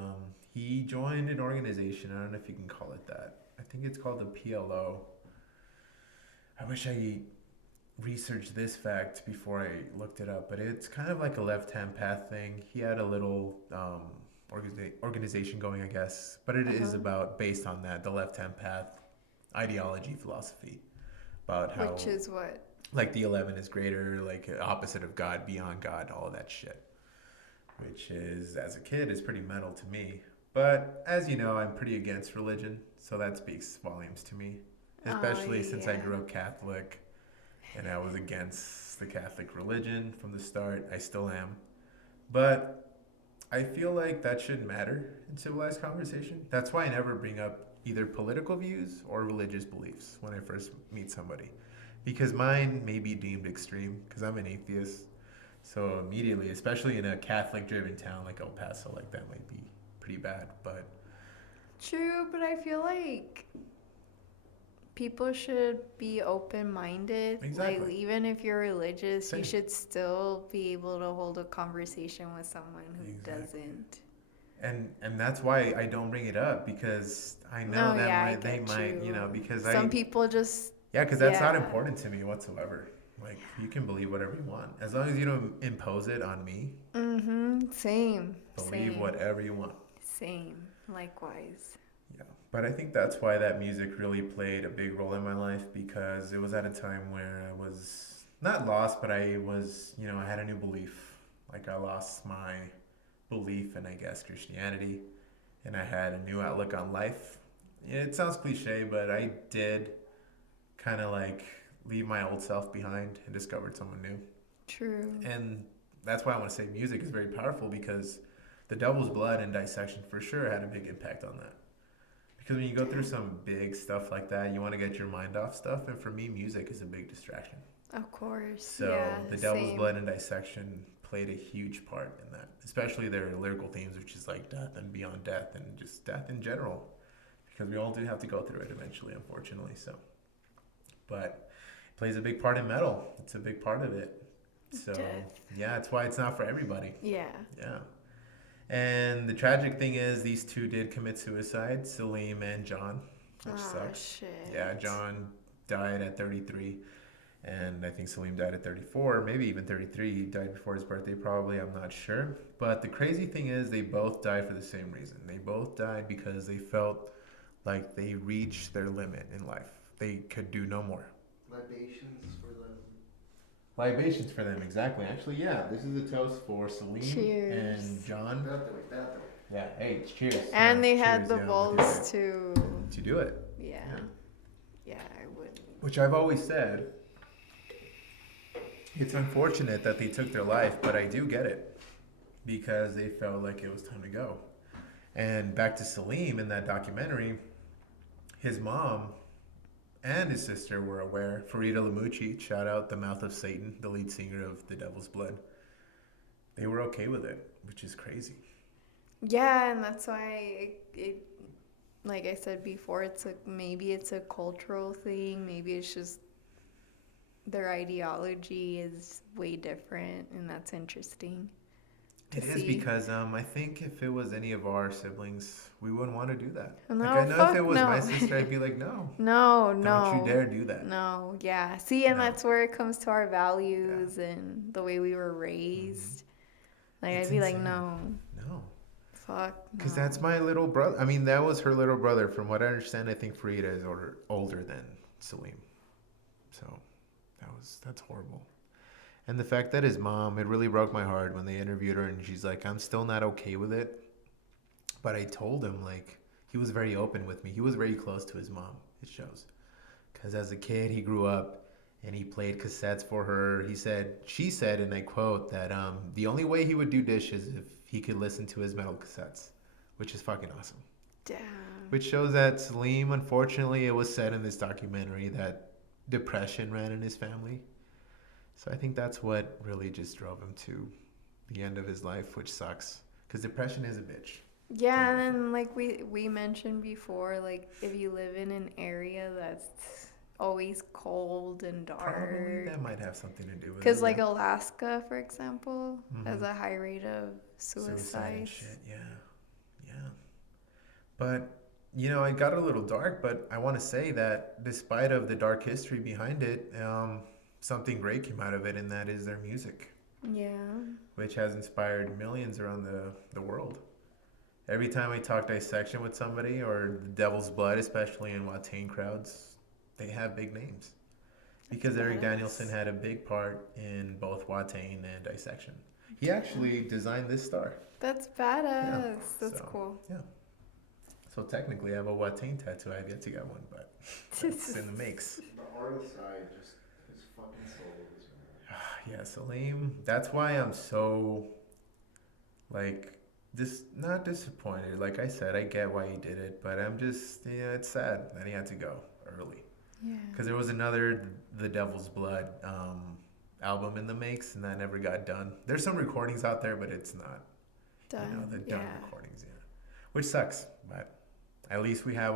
He joined an organization. I don't know if you can call it that. I think it's called the PLO. I wish I researched this fact before I looked it up, but it's kind of like a left-hand path thing. He had a little organization going, I guess, but it is based on that, the left-hand path ideology, philosophy, about how, Which is what? like, the 11 is greater, like opposite of God, beyond God, all of that shit, which is, as a kid, is pretty metal to me. But as you know, I'm pretty against religion, so that speaks volumes to me, especially since I grew up Catholic. And I was against the Catholic religion from the start. I still am. But I feel like that shouldn't matter in civilized conversation. That's why I never bring up either political views or religious beliefs when I first meet somebody. Because mine may be deemed extreme because I'm an atheist. So immediately, especially in a Catholic driven town like El Paso, like that might be pretty bad. But True, but I feel like people should be open-minded. Exactly. Like, even if you're religious, Same. you should still be able to hold a conversation with someone who Exactly. doesn't. and that's why I don't bring it up because I know No, that yeah, I they get might, you. because Some people just, because that's not yeah. important to me whatsoever. Like you can believe whatever you want as long as you don't impose it on me. Same. Believe Same. whatever you want. Same. Likewise. Yeah, but I think that's why that music really played a big role in my life because it was at a time where I was not lost, but I was, I had a new belief. Like I lost my belief in, I guess, Christianity, and I had a new outlook on life. It sounds cliche, but I did kind of like leave my old self behind and discovered someone new. True. And that's why I want to say music is very powerful because the Devil's Blood and Dissection for sure had a big impact on that. Because when you go through some big stuff like that, you want to get your mind off stuff. And for me, music is a big distraction. Of course. So yeah, the Devil's same. Blood and Dissection played a huge part in that. Especially their lyrical themes, which is like death and beyond death and just death in general. Because we all do have to go through it eventually, unfortunately. So, but it plays a big part in metal. It's a big part of it. So Death. yeah, that's why it's not for everybody. Yeah. Yeah. And the tragic thing is these two did commit suicide, Selim and Jon, which sucks. Shit. Yeah, Jon died at 33, and I think Selim died at 34, maybe even 33. He died before his birthday, probably. I'm not sure. But the crazy thing is they both died for the same reason. They both died because they felt like they reached their limit in life. They could do no more. Libations for them. Libations for them, exactly. Actually, yeah, this is a toast for Selim Cheers. and Jon. That way. Yeah, hey, cheers. And Yeah, they had cheers, the yeah, balls to. to do it. Yeah. Yeah. Yeah, I would. Which I've always said, it's unfortunate that they took their life, but I do get it because they felt like it was time to go. And back to Selim in that documentary, his mom and his sister were aware. Farida Lemouchi, shout out the Mouth of Satan, the lead singer of The Devil's Blood. They were okay with it, which is crazy. Yeah, and that's why it like I said before, maybe it's a cultural thing. Maybe it's just their ideology is way different, and that's interesting. It is because I think if it was any of our siblings, we wouldn't want to do that. No, like I know fuck if it was no. my sister, I'd be like, no, No, don't you dare do that. No, yeah. See, and No. that's where it comes to our values and the way we were raised. Like, It's I'd be like, insane. no, No. fuck. Because no. that's my little brother. I mean, that was her little brother. From what I understand, I think Farida is older than Selim. So that's horrible. And the fact that his mom, it really broke my heart when they interviewed her and she's like, I'm still not okay with it. But I told him, like, he was very open with me. He was very close to his mom, it shows. Because as a kid, he grew up and he played cassettes for her. She said, and I quote, that the only way he would do dishes if he could listen to his metal cassettes, which is fucking awesome. Damn. Which shows that Selim, unfortunately, it was said in this documentary that depression ran in his family. So I think that's what really just drove him to the end of his life, which sucks. Because depression is a bitch. Yeah, and then, like we mentioned before, like, if you live in an area that's always cold and Probably dark. that might have something to do with it. Because, like, Alaska, for example, has Mhm. a high rate of Suicide and suicides. shit, yeah. But, it got a little dark, but I want to say that despite of the dark history behind it, something great came out of it, and that is their music, Yeah. which has inspired millions around the world. Every time I talk dissection with somebody, or the Devil's Blood, especially in Watain crowds, they have big names. Because Eric badass. Danielson had a big part in both Watain and dissection. He actually designed this star. That's badass. That's so, cool. Yeah. So technically I have a Watain tattoo. I have yet to get one, but it's in the makes. The R.I.C, just his fucking soul is. Yeah, Selim. That's why I'm so, like, not disappointed. Like I said, I get why he did it, but I'm just, it's sad that he had to go early. Yeah. Because there was another The Devil's Blood album in the makes, and that never got done. There's some recordings out there, but it's not Done. the done recordings, which sucks. But at least we have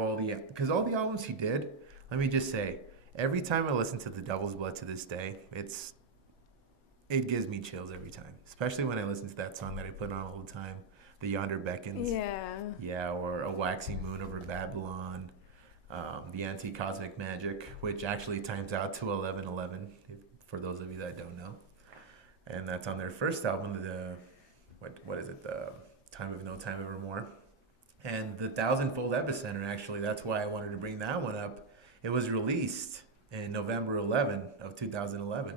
because all the albums he did. Let me just say, every time I listen to The Devil's Blood to this day, it gives me chills every time. Especially when I listen to that song that I put on all the time, The Yonder Beckons. Yeah. Yeah, or A Waxing Moon Over Babylon. The Anti-Cosmic Magic, which actually times out to 11:11, for those of you that don't know. And that's on their first album, what is it, The Time of No Time Evermore. And the Thousandfold Epicenter, actually, that's why I wanted to bring that one up. It was released in November 11 of 2011,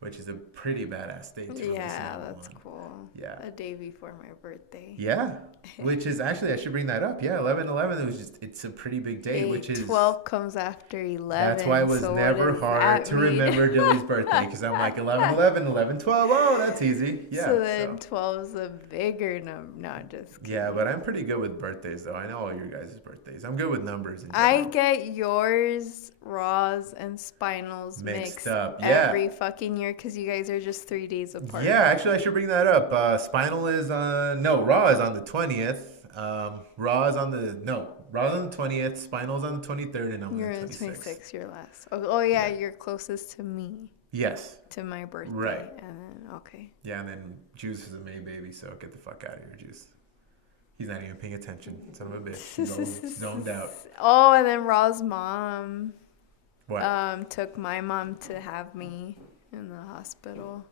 which is a pretty badass date to release an album That's on. cool. Yeah. A day before my birthday. Yeah, which is actually, I should bring that up. Yeah, 11/11. It's a pretty big date, which is 12 comes after 11. That's why it was so never what does hard that to mean? remember Dilly's birthday, because I'm like 11/11, 11/12. Oh, that's easy. Yeah. So then 12 is a bigger number. No, just kidding. Yeah, but I'm pretty good with birthdays, though. I know all your guys' birthdays. I'm good with numbers. I get yours, Raws, and Spinals mixed up. Yeah. every fucking year because you guys are just 3 days apart. Yeah, actually, I should bring that up. Spinal is Raw is on the 20th. Raw is on the 20th. Spinal's on the 23rd, and I'm You're on the the 26th. 26th, you're last. Oh yeah, you're closest to me, Yes. to my birthday. Right. And then, okay. Yeah, and then Juice is a May baby, so get the fuck out of here, Juice. He's not even paying attention. Son of a bitch. He's zoned out. Oh, and then Raw's mom What? took my mom to have me in the hospital.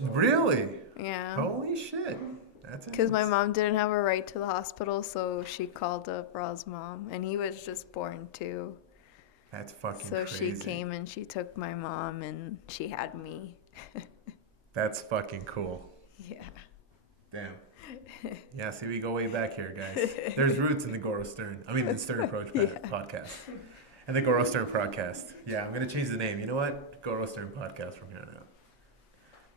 Really? Yeah. Holy shit. That's Because my intense. mom didn't have a right to the hospital, so she called up Raw's mom, and he was just born too. That's fucking So crazy. she came and she took my mom, and she had me. That's fucking cool. Yeah. Damn. Yeah, see, we go way back here, guys. There's roots in the Goro Stern. I mean, the Stern Approach podcast. And the Goro Stern podcast. Yeah, I'm going to change the name. You know what? Goro Stern podcast from here on out.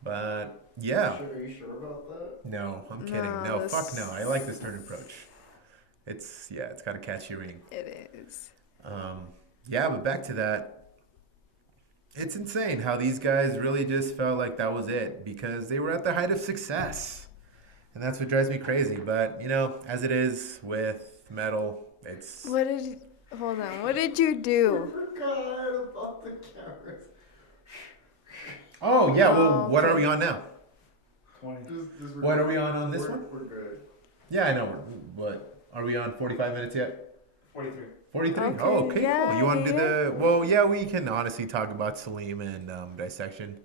But, yeah. Are you sure about that? No, I'm kidding. No, No, fuck no. I like the Stern Approach. It's got a catchy ring. It is. Yeah, but back to that. It's insane how these guys really just felt like that was it because they were at the height of success. And that's what drives me crazy. But, as it is with metal, it's... Hold on. What did you do? I forgot about the cameras. Oh, yeah. Well, Oh, what are okay. we on now? 20. What are we on this one? We're good. Yeah, I know. What? Are we on 45 minutes yet? 43. 43? Okay, Oh, okay. yeah, Cool. You want to do yeah. the... Well, yeah, we can honestly talk about Selim and Dissection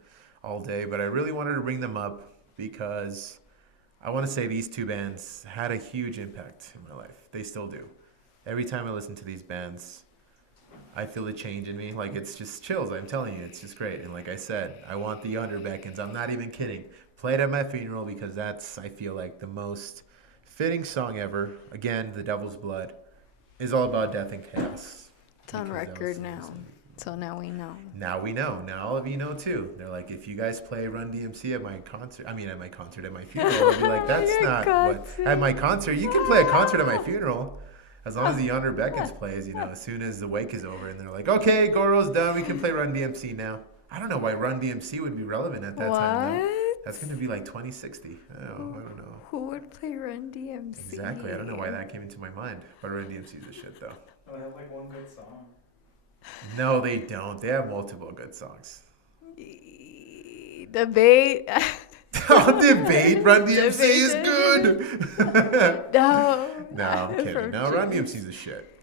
all day. But I really wanted to bring them up because... I want to say these two bands had a huge impact in my life. They still do. Every time I listen to these bands, I feel a change in me. Like, it's just chills. I'm telling you, it's just great. And like I said, I want the Yonder Beckons. I'm not even kidding. Play it at my funeral because that's, I feel like, the most fitting song ever. Again, The Devil's Blood is all about death and chaos. It's on Because that was record the now. reason. So now we know. Now we know. Now all of you know too. They're like, if you guys play Run DMC at my concert, at my funeral, I'll be like, that's Your not concert. what. At my concert, you can play a concert at my funeral. As long as the Yonder Beckons plays, as soon as the wake is over, and they're like, okay, Goro's done, we can play Run DMC now. I don't know why Run DMC would be relevant at that time, though. What? That's going to be like 2060. I don't know. Who would play Run DMC? Exactly. I don't know why that came into my mind. But Run DMC's the shit, though. Oh, they have like one good song. No, they don't. They have multiple good songs. Debate. Don't debate. Run DMC is Debate. good. No. No, I'm kidding. From No, Run James. DMC's a shit.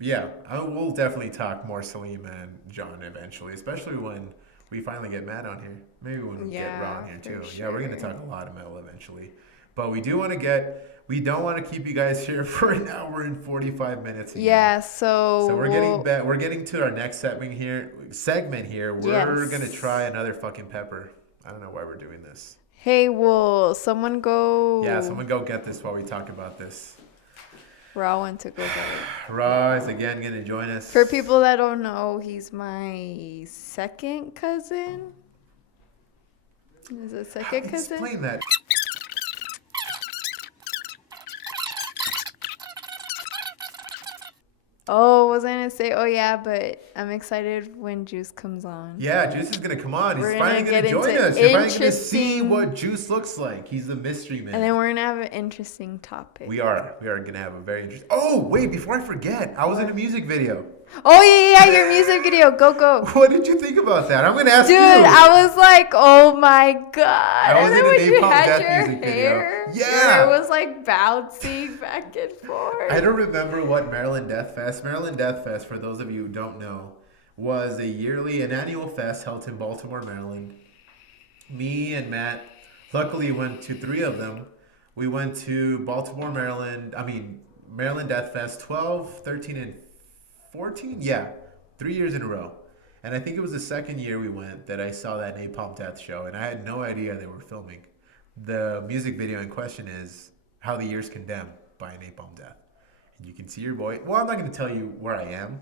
Yeah, we'll definitely talk more Selim and Jon eventually, especially when we finally get Matt on here. Maybe when we get Ron here too. for Yeah, we're gonna sure. talk a lot of metal eventually. But we don't want to keep you guys here for an hour and 45 minutes again. Yeah, so So we're getting to our next segment here. We're Yes. gonna try another fucking pepper. I don't know why we're doing this. Hey, will someone go? Yeah, someone go get this while we talk about this. Raw went to go get it. Raw is again gonna join us. For people that don't know, he's my second cousin. Is it second cousin? Explain that. Oh, was I gonna say? Oh yeah, but I'm excited when Juice comes on. Yeah, Juice is gonna come on. He's We're finally gonna gonna get join into us. You're finally gonna see interesting- what Juice looks like. He's the mystery man. And then we're gonna have an interesting topic. We are gonna have a very interesting. Oh wait, before I forget, I was in a music video. Oh yeah, your music video. Go. What did you think about that? I'm gonna ask Dude, you. I was like, oh my god. I was And then in a when you Napalm had Death your music video. hair, Yeah. it was like bouncing back and forth. I don't remember what Maryland Death Fest. Maryland Death Fest, for those of you who don't know, was an annual fest held in Baltimore, Maryland. Me and Matt luckily went to 3 of them. We went to Maryland Death Fest 12, 13, and 14? Yeah, 3 years in a row. And I think it was the second year we went that I saw that Napalm Death show, and I had no idea they were filming. The music video in question is How the Year's Condemned by Napalm Death. And you can see your boy. Well, I'm not going to tell you where I am.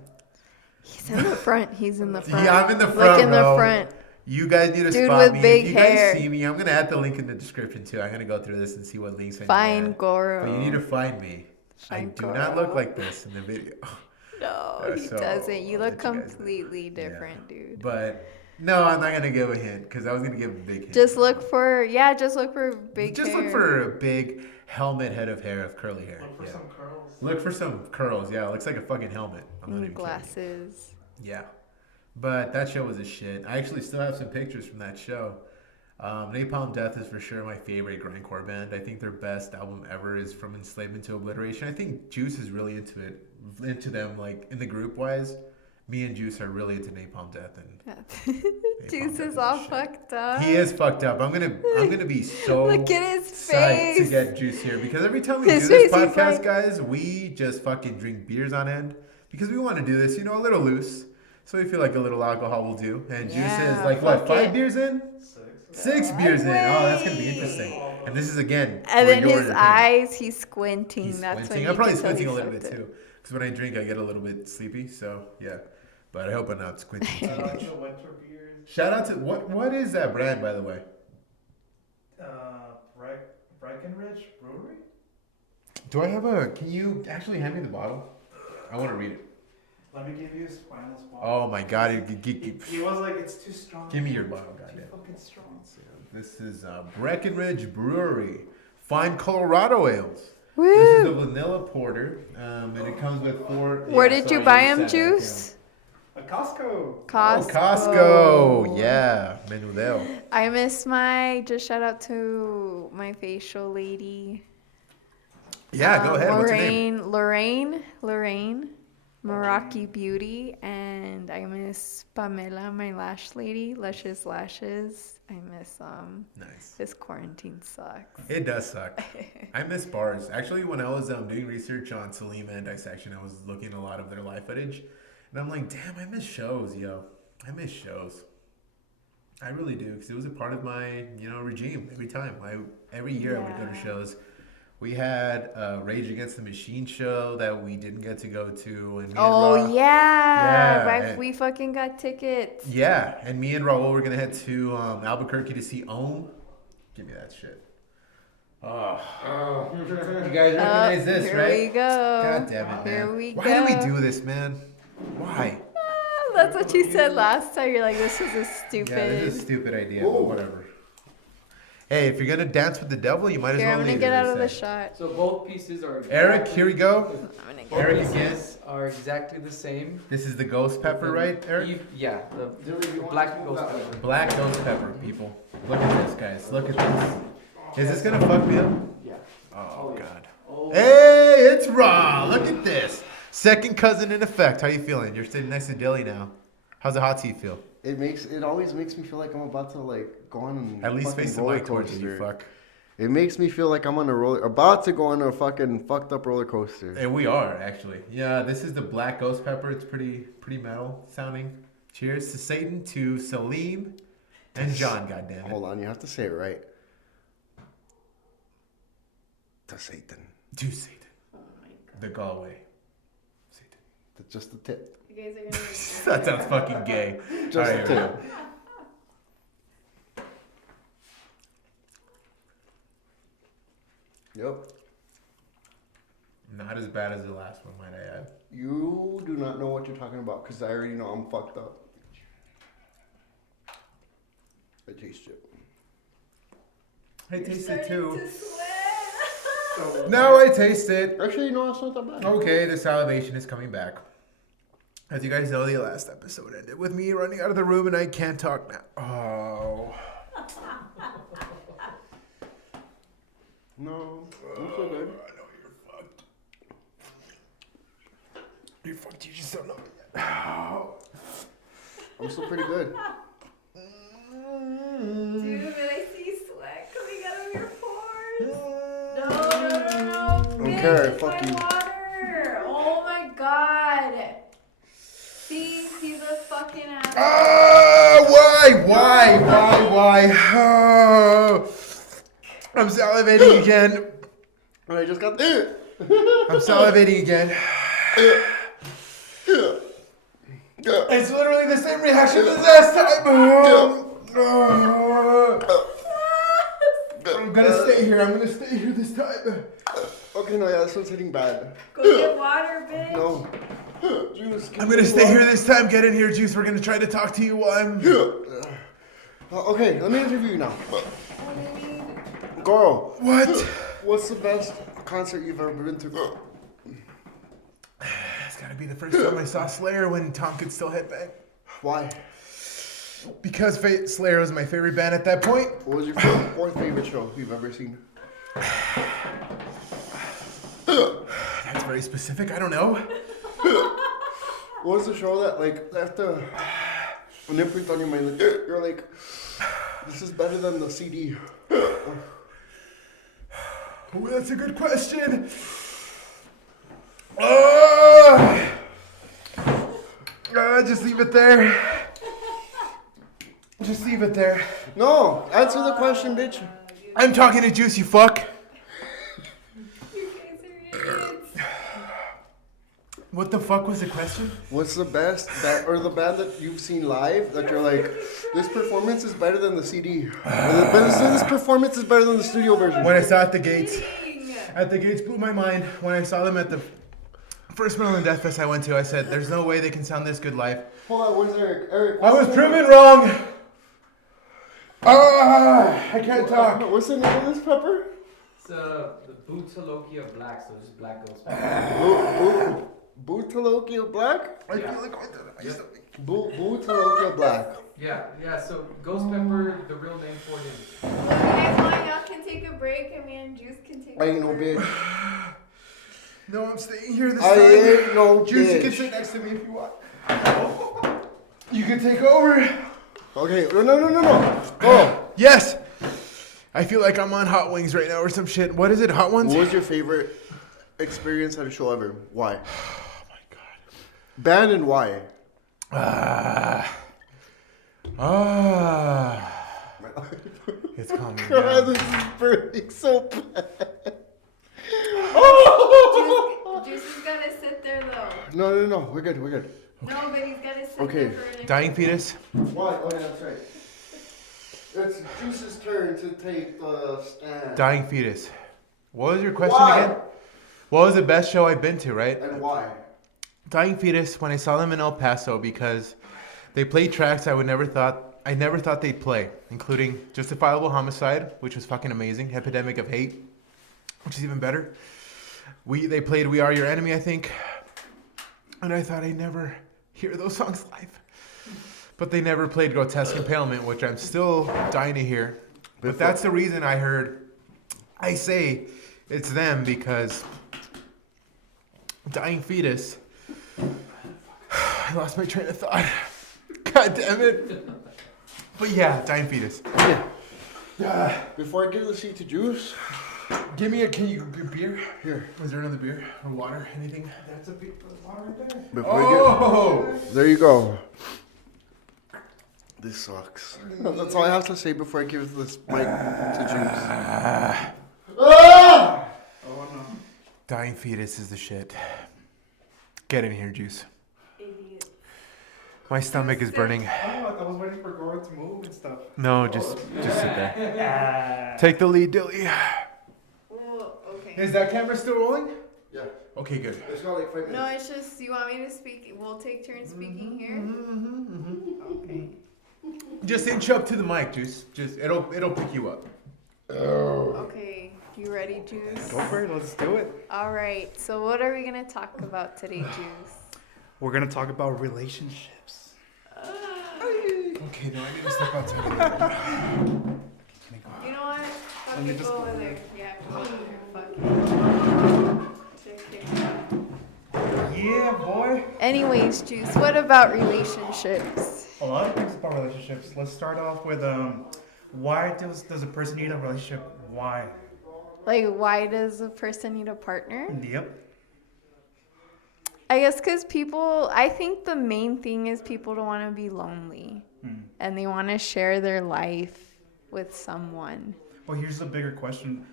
He's in the front. He's in the front. Yeah, I'm in the front, Look in bro. the front. You guys need to Dude spot with me. big If you hair. guys see me, I'm going to add the link in the description too. I'm going to go through this and see what links I need to Fine, add. Goro. But you need to find me. I Fine, do not Goro. look like this in the video. No, he So, doesn't. You I'll look let you guys know. completely different, dude. But no, I'm not going to give a hint because I was going to give a big hint. Just look for big Just hair. look for a big helmet head of hair of curly hair. Look for Yeah. some curls. Look for some curls. Yeah, it looks like a fucking helmet. I'm not and even kidding. glasses. Yeah. But that show was a shit. I actually still have some pictures from that show. Napalm Death is for sure my favorite grindcore band. I think their best album ever is From Enslavement to Obliteration. I think Juice is really into them, like in the group wise. Me and Juice are really into Napalm Death, and Juice Death is is all shit. fucked up. he is fucked up. I'm gonna be so Look at his psyched to face. get Juice here because every time we His do this face is podcast, like- guys, we just fucking drink beers on end because we want to do this, a little loose. So we feel like a little alcohol will do. And Juice Yeah, is like fuck what, 5 it. beers in? 6 beers in. Oh, that's gonna be interesting. And this is again. And for then your his entertainment. eyes, he's squinting. He's That's squinting. when I'm probably you can tell squinting a he's little bit fucked up. too, because when I drink, I get a little bit sleepy. So yeah, but I hope I'm not squinting too Shout out much. to winter beers. Shout out to what is that brand, by the way? Breckenridge Brewery? Do I have can you actually hand me the bottle? I want to read it. Let me give you his final spot. Oh my god, He was like, it's too strong. give me your bottle, Too goddamn. fucking strong. This is Breckenridge Brewery, Fine Colorado Ales. Woo! This is a vanilla porter, and it comes with 4. Where yeah, did sorry, you buy just him, said it, Juice? A Costco. yeah. Costco. Oh, Costco, yeah, menudeo. I miss just shout out to my facial lady. Yeah, go ahead. What's her name? Lorraine, Meraki Beauty, and I miss Pamela, my lash lady, Luscious Lashes. I miss Nice. this quarantine sucks. It does suck. I miss bars. Actually, when I was doing research on Selim and Dissection, I was looking at a lot of their live footage, and I'm like, damn, I miss shows, yo. I miss shows. I really do, because it was a part of my, regime every time. Every year I would go to Yeah. shows. We had a Rage Against the Machine show that we didn't get to go to, and me and Oh Ra- yeah, right. and- We fucking got tickets. yeah, and me and Raul were gonna head to Albuquerque to see Ohm. Give me that shit. Oh, you guys recognize this, here right? we go. God damn it, man. Here we Why go. do we do this, man? Why? That's what you said last time. You're like, this is a Yeah, stupid. this is a stupid idea, but whatever. Hey, if you're gonna dance with the devil, you might as Here, well I'm gonna lead get it, out they of the say. shot. So both pieces are Eric, here we go. I'm gonna get both Eric pieces again. are exactly the same. This is the ghost pepper, right, Eric? Yeah, the black ghost pepper. Black ghost pepper, people. Look at this, guys. Look at this. Is this gonna fuck me up? Yeah. Oh, God. Hey, it's Raw. Look at this. Second cousin in effect. How you feeling? You're sitting next to Dilly now. How's the hot seat feel? It always makes me feel like I'm about to go on At least fucking face the roller mic towards you, coaster. fuck. It makes me feel like I'm about to go on a fucking fucked up roller coaster. And we are, actually. Yeah, this is the black ghost pepper. It's pretty metal sounding. Cheers to Satan, to Selim, and Jon, goddammit. Hold on, you have to say it right. To Satan. To Satan. The Galway. Satan. Just the tip. You guys are gonna. That sounds fucking gay. Just All the right, here we go. tip. Yep. Not as bad as the last one, might I add. You do not know what you're talking about because I already know I'm fucked up. I taste it. I taste it too. So, No, I taste it. Actually, no, it's not that bad. Okay, the salivation is coming back. As you guys know, the last episode ended with me running out of the room and I can't talk now. Oh. No, I'm so good. I know you're fucked. You're fucked, you just don't know it yet. Oh. I'm still pretty good. Dude, I see sweat coming out of your pores. No. Don't care, Bitch, fuck my you. water. Oh my god. See, he's a fucking ass. Why? Oh. I'm salivating again. And I just got I'm salivating again. It's literally the same reaction as last time. I'm gonna stay here. I'm gonna stay here this time. Okay, no, yeah, this one's hitting bad. Go get water, bitch. No. Juice, I'm gonna stay here this time. Get in here, Juice. We're gonna try to talk to you while I'm. Okay, let me interview you now. Girl, What? what's the best concert you've ever been to? It's gotta be the first time I saw Slayer when Tom could still headbang. Why? Because Slayer was my favorite band at that point. What was your fourth favorite show you've ever seen? That's very specific. I don't know. What was the show that, like, left an imprint on your mind? Like, you're like, this is better than the CD. Oh, that's a good question. Just leave it there. Just leave it there. No, answer the question, bitch. I'm talking to Juice, you fuck. You guys are idiots. What the fuck was the question? What's the best or the band that you've seen live that you're like, this performance is better than the CD? Or this performance is better than the studio version? When I saw At the Gates. Kidding. At the Gates blew my mind. When I saw them at the first Metal and Death Fest I went to, I said, there's no way they can sound this good live. Hold on, where's Eric? Eric, I what's was the name proven wrong. I can't talk. What's the name of this pepper? It's the Bootalokia Black, so just black ghost. Bootalokia Black? I Yeah. feel like I used to... Bootalokia Black. Yeah, so ghost pepper, the real name for it is. Well, if you guys want, y'all can take a break. I mean, Juice can take I a ain't no break. bitch. No, I'm staying here this I time. ain't no Juice, you can bitch. sit next to me if you want. You can take over. Okay, no. Oh, Yes. I feel like I'm on Hot Wings right now or some shit. What is it? Hot Ones? what was your favorite experience at a show ever? Why? Oh my god. Band and why? It's calming God, down. this is burning so bad. Juice is gonna sit there though. No, we're good. No, but he's gotta sit Okay. there for an Dying Fetus. Why? Oh, yeah, that's right. It's Juice's turn to take the stand. Dying Fetus. What was your question Why? again? What was the best show I've been to, right? And why? Dying Fetus, when I saw them in El Paso, because they played tracks I never thought they'd play, including Justifiable Homicide, which was fucking amazing, Epidemic of Hate, which is even better. They played We Are Your Enemy, I think, and I thought I'd never hear those songs live. But they never played Grotesque Impalement, which I'm still dying to hear. But that's the reason I say it's them, because Dying Fetus, I lost my train of thought. God damn it. But yeah, Dying Fetus. Before I give the seat to Juice, Can you give me a beer? here. Is there another beer or water? Anything? That's a big water right there. Before there you go. This sucks. That's all I have to say before I give this mic to Juice. Oh no. Dying Fetus is the shit. Get in here, Juice. idiot. My stomach is burning. Oh, I was waiting for Goro to move and stuff. No, just sit there. Take the lead, Dilly. Well, okay. Is that camera still rolling? Yeah. Okay, good. It's got like 5 minutes. No, it's just you want me to speak. We'll take turns speaking here. Okay. Just inch up to the mic, Juice. Just it'll pick you up. Okay. You ready, Juice? Go for it. Let's do it. All right. So what are we gonna talk about today, Juice? We're gonna talk about relationships. Okay, now I need to step outside. You know what? Let me Fucking just go go over over there. Yeah, go over there. Fuck it. Yeah, boy. Anyways, Juice, what about relationships? A lot of things about relationships. Let's start off with why does a person need a relationship? Why? Like, why does a person need a partner? Yep. I guess because I think the main thing is people don't want to be lonely. And they want to share their life with someone. Well, here's the bigger question.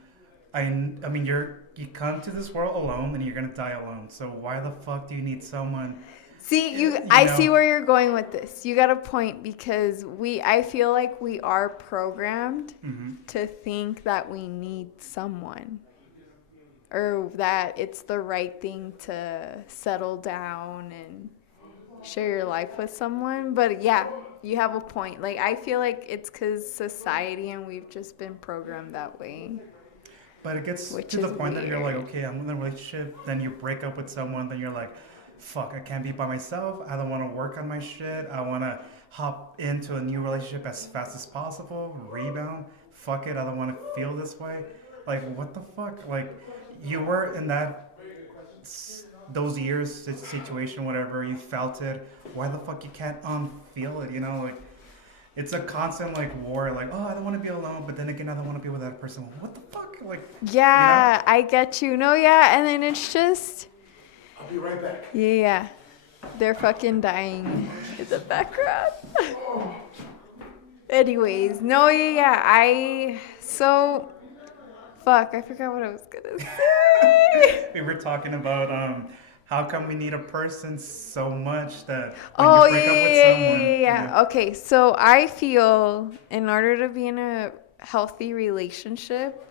I mean, you come to this world alone and you're gonna die alone. So why the fuck do you need someone? See, You I know? see where you're going with this. You got a point because I feel like we are programmed to think that we need someone. Or that it's the right thing to settle down and share your life with someone. But yeah, you have a point. Like, I feel like it's because society and we've just been programmed that way. But it gets Which to the is point that you're like, weird. okay, I'm in a relationship. Then you break up with someone. Then you're like, fuck, I can't be by myself. I don't want to work on my shit. I want to hop into a new relationship as fast as possible. Rebound. Fuck it. I don't want to feel this way. Like, what the fuck? Like, you were in those years situation, whatever. You felt it. Why the fuck you can't unfeel it? You know, like, it's a constant like war. Like, oh, I don't want to be alone, but then again, I don't want to be with that person. What the fuck? Like, Yeah, I get you. No, yeah, and then it's just... I'll be right back. Yeah. They're fucking dying in the background. Anyways, no, yeah. Fuck, I forgot what I was gonna say. we were talking about how come we need a person so much that when Oh, you break up with someone, yeah. Okay, so I feel in order to be in a healthy relationship,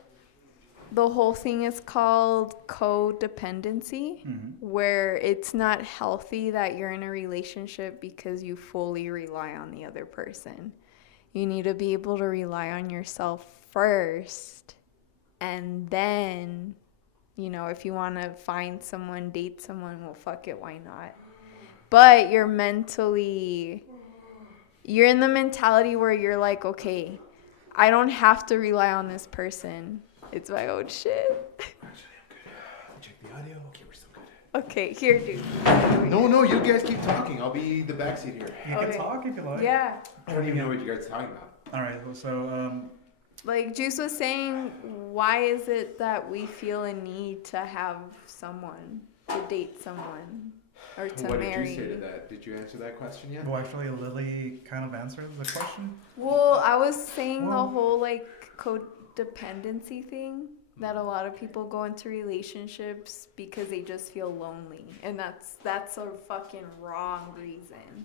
the whole thing is called codependency, where it's not healthy that you're in a relationship because you fully rely on the other person. You need to be able to rely on yourself first, and then, you know, if you want to find someone, date someone, well, fuck it, why not? But you're in the mentality where you're like, okay, I don't have to rely on this person. It's my own shit. Actually, I'm good. Check the audio. Okay, we're still good. Okay, here, dude. No, you guys keep talking. I'll be the backseat here. you Okay. can talk if you like. Yeah. I don't even know what you guys are talking about. All right. So Like Juice was saying, why is it that we feel a need to have someone, to date someone, or to What marry? did you say to that? Did you answer that question yet? well, actually, Lily kind of answered the question. Well, I was saying Well- the whole like codependency thing, that a lot of people go into relationships because they just feel lonely, and that's a fucking wrong reason.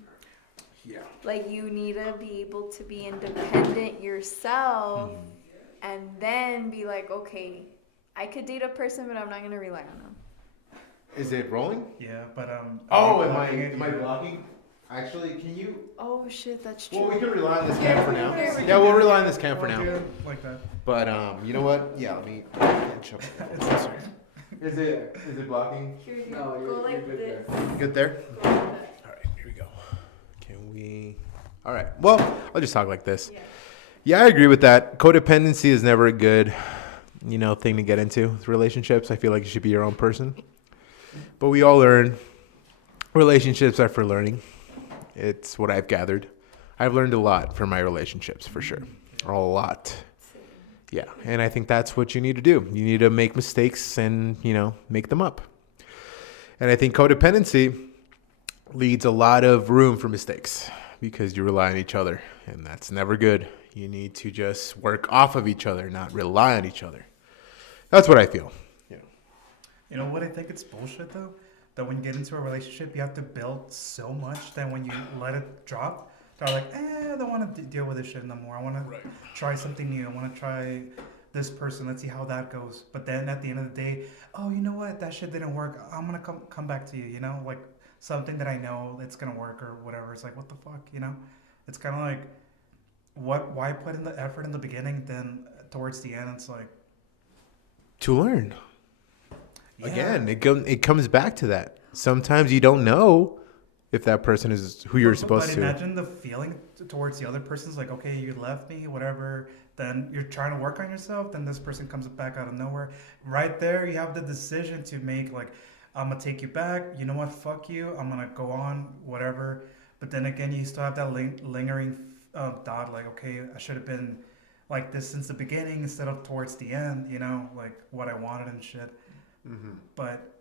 Yeah. Like, you need to be able to be independent yourself and then be like, okay, I could date a person, but I'm not going to rely on them. Is it rolling? Yeah, but Oh, am am I blocking? Actually, can you? Oh, shit, that's true. Well, we can rely on this Here, cam for now. here, we Yeah, we'll rely on this cam for We'll now. do it like that. But you know what? Yeah, let me inch up. Is it blocking? Here, dude, No, go you're like good this. Good there. Go like that. All right, here we go. Can we? All right. Well, I'll just talk like this. Yeah. Yeah, I agree with that. Codependency is never a good, thing to get into with relationships. I feel like you should be your own person. But we all learn. Relationships are for learning. It's what I've gathered. I've learned a lot from my relationships, for sure. A lot. Yeah, and I think that's what you need to do. You need to make mistakes and, make them up. And I think codependency leads a lot of room for mistakes because you rely on each other, and that's never good. You need to just work off of each other, not rely on each other. That's what I feel. You know what I think it's bullshit though? That when you get into a relationship, you have to build so much that when you let it drop, they're like, I don't want to deal with this shit no more. I want to try something new. I want to try this person. Let's see how that goes. But then at the end of the day, oh, you know what? That shit didn't work. I'm gonna come back to you. You know, like something that I know it's gonna work or whatever. It's like, what the fuck, you know? It's kind of like, why put in the effort in the beginning? Then towards the end, it's like To learn. yeah. Again, it comes back to that. Sometimes you don't know if that person is who you're supposed But to. imagine the feeling towards the other person's like, okay, you left me, whatever. Then you're trying to work on yourself. Then this person comes back out of nowhere. Right there, you have the decision to make. Like, I'm gonna take you back. You know what? Fuck you. I'm gonna go on, whatever. But then again, you still have that lingering thought, like, okay, I should have been like this since the beginning instead of towards the end. You know, like what I wanted and shit. Mm-hmm. But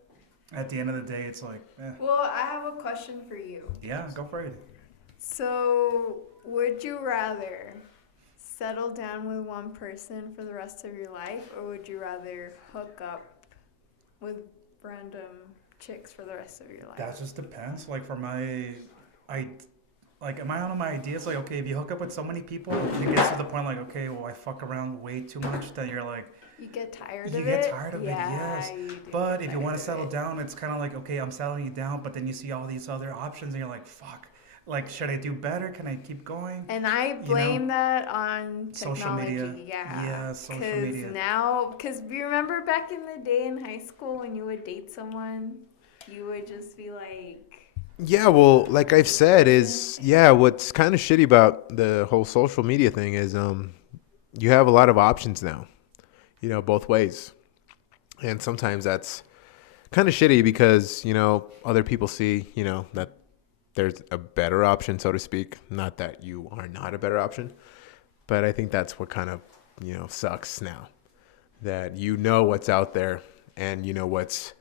at the end of the day, it's like, Well, I have a question for you. yeah, go for it. So, would you rather settle down with one person for the rest of your life, or would you rather hook up with random chicks for the rest of your life? That just depends. Like for am I on my ideas? Like, okay, if you hook up with so many people, it gets to the point like, okay, well, I fuck around way too much that you're like, You get tired you of get it? tired of it, Yeah, yes. you do But get if you tired want to of settle it. down, it's kind of like, okay, I'm settling you down, but then you see all these other options and you're like, fuck, like, should I do better? Can I keep going? And I blame that on technology. Social media. Yeah. Yeah, social media. Because you remember back in the day in high school when you would date someone, you would just be like, Yeah, well, like I've said, what's kind of shitty about the whole social media thing is you have a lot of options now, both ways. And sometimes that's kind of shitty because, other people see, that there's a better option, so to speak. Not that you are not a better option, but I think that's what kind of, sucks now. That what's out there and what's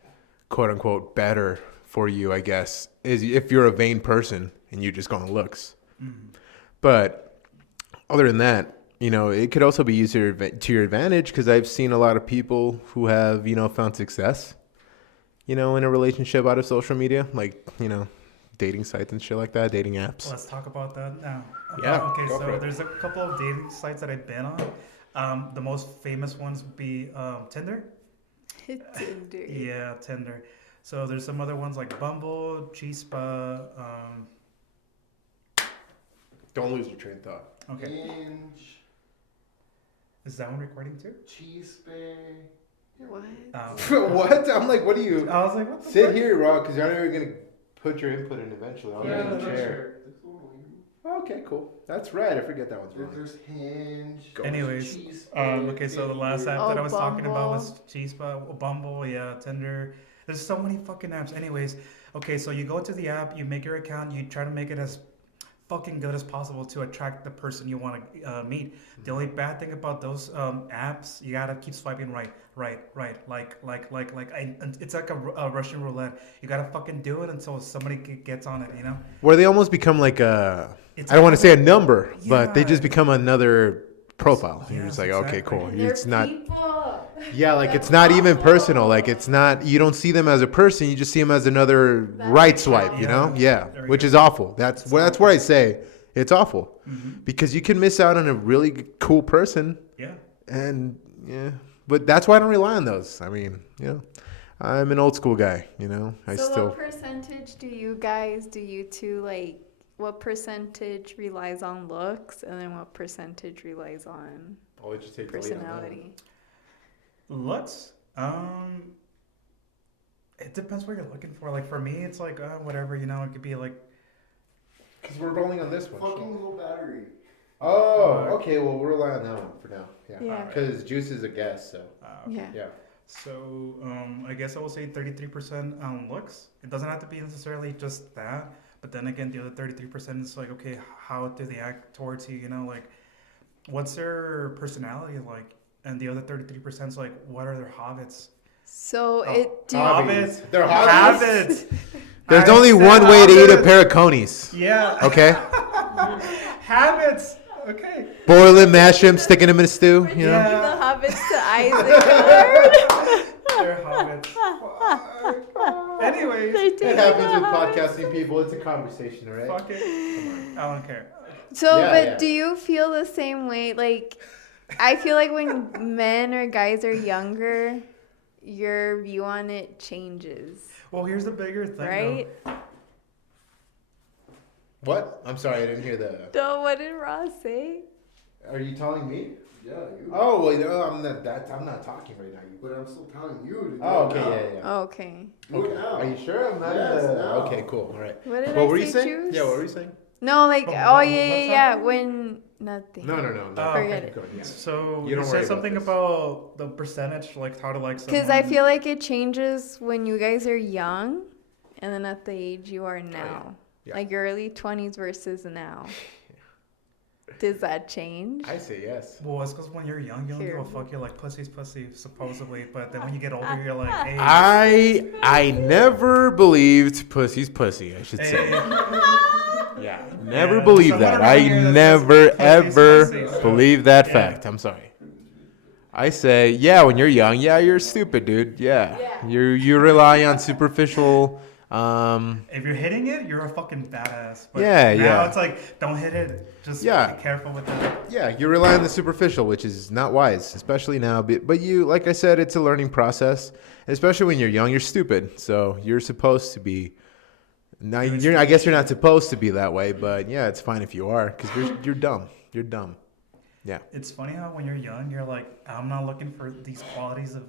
quote unquote better for you, I guess, is if you're a vain person and you just go on looks. Mm-hmm. But other than that, it could also be used to your advantage because I've seen a lot of people who have, found success, in a relationship out of social media, like, dating sites and shit like that, dating apps. Let's talk about that now. Yeah, Okay, go for so it. there's a couple of dating sites that I've been on. The most famous ones would be Tinder. Tinder. Yeah, Tinder. So there's some other ones like Bumble, G-Spa. Don't lose your train of thought. Okay, Hinge, is that one recording too? cheese bay. What? What? I'm like, what do you... I was like, what the Sit fuck? here, Rob, because you're never going to put your input in eventually. I'll Yeah, get in the that's chair. Okay, cool. That's right. I forget that one's wrong. There's Hinge. Anyways, Cheese okay, so the last app that I was talking about was Bumble. G-Spa, Bumble, yeah, Tinder. There's so many fucking apps. Anyways, okay, so you go to the app, you make your account, you try to make it as fucking good as possible to attract the person you want to meet. The only bad thing about those apps, you gotta keep swiping right, like, and it's like a Russian roulette. You gotta fucking do it until somebody gets on it, Where they almost become like a... It's I don't want to say a kind number, but they Yeah. just become another profile. You're Yes, just like, okay, exactly. cool. They're It's not... people. Yeah, like it's not even personal. Like it's not... You don't see them as a person. You just see them as another right swipe, Yeah. Yeah, There we which go. is awful. That's what I say. It's awful. Mm-hmm. Because you can miss out on a really cool person. Yeah. And yeah, but that's why I don't rely on those. I mean, I'm an old school guy, I So still... what percentage do you two like, what percentage relies on looks and then what percentage relies on I'll let you take the lead on that one. personality? Looks, it depends what you're looking for. Like for me, it's like whatever, it could be like, Because we're rolling on this one. Fucking low battery. Oh, okay. Well, we'll rely on that one for now. Yeah. Because Juice is a guest, so Yeah. yeah. So I guess I will say 33% on looks. It doesn't have to be necessarily just that, but then again, the other 33% is like, okay, how do they act towards you? Like, what's their personality like? And the other 33% is like, what are their habits? So Oh, it do Habits. They're Habits. There's I only said one way to eat a habits. pair of conies. Yeah. Okay. Habits. Okay. Boil them, mash them, stick them in a stew. bringing You know. Yeah. the hobbits to Isengard. Their habits. Anyways. They're taking the hobbits. podcasting people. It's a conversation, all right? Fuck it. I don't care. So, Yeah, but yeah. do you feel the same way? Like, I feel like when men or guys are younger, your view on it changes, Well, here's the bigger thing, right? What? I'm sorry, I didn't hear that. So what did Ross say? Are you telling me? Yeah, you. Oh, well, no, I'm not talking right now. But I'm still telling you to do Oh, it okay, now. yeah. Okay. Do it Okay. now. Are you sure? I'm not Yes, in the... now. Okay, cool. All right. What did What I were say, you saying? Juice? Yeah, what were you saying? No, like, Oh, oh, what's yeah. happening? When nothing. No. Forget okay. it. Go on, yeah. So You you don't worry said about something this. about the percentage, like how to like someone. Because I feel like it changes when you guys are young and then at the age you are now. Yeah. Like your early 20s versus now. Does that change? I say yes. Well, it's because when you're young, you don't give a fuck. You're like, pussy's pussy, supposedly. But then when you get older, you're like, hey. I never believed pussy's pussy, I should say. Yeah, never Yeah, believed someone that. around I here that never, says pussy's ever pussy, so- believed that Yeah. fact. I'm sorry. I say, yeah, when you're young, yeah, you're stupid, dude. Yeah. You rely on superficial... If you're hitting it, you're a fucking badass. But Yeah, now yeah. it's like, don't hit it. Just Yeah. be careful with that. Yeah, you rely on the superficial, which is not wise, especially now. But you, like I said, it's a learning process. Especially when you're young, you're stupid. So you're supposed to be. Now, I guess you're not supposed to be that way, but yeah, it's fine if you are, because you're dumb. You're dumb. Yeah. It's funny how when you're young, you're like, I'm not looking for these qualities of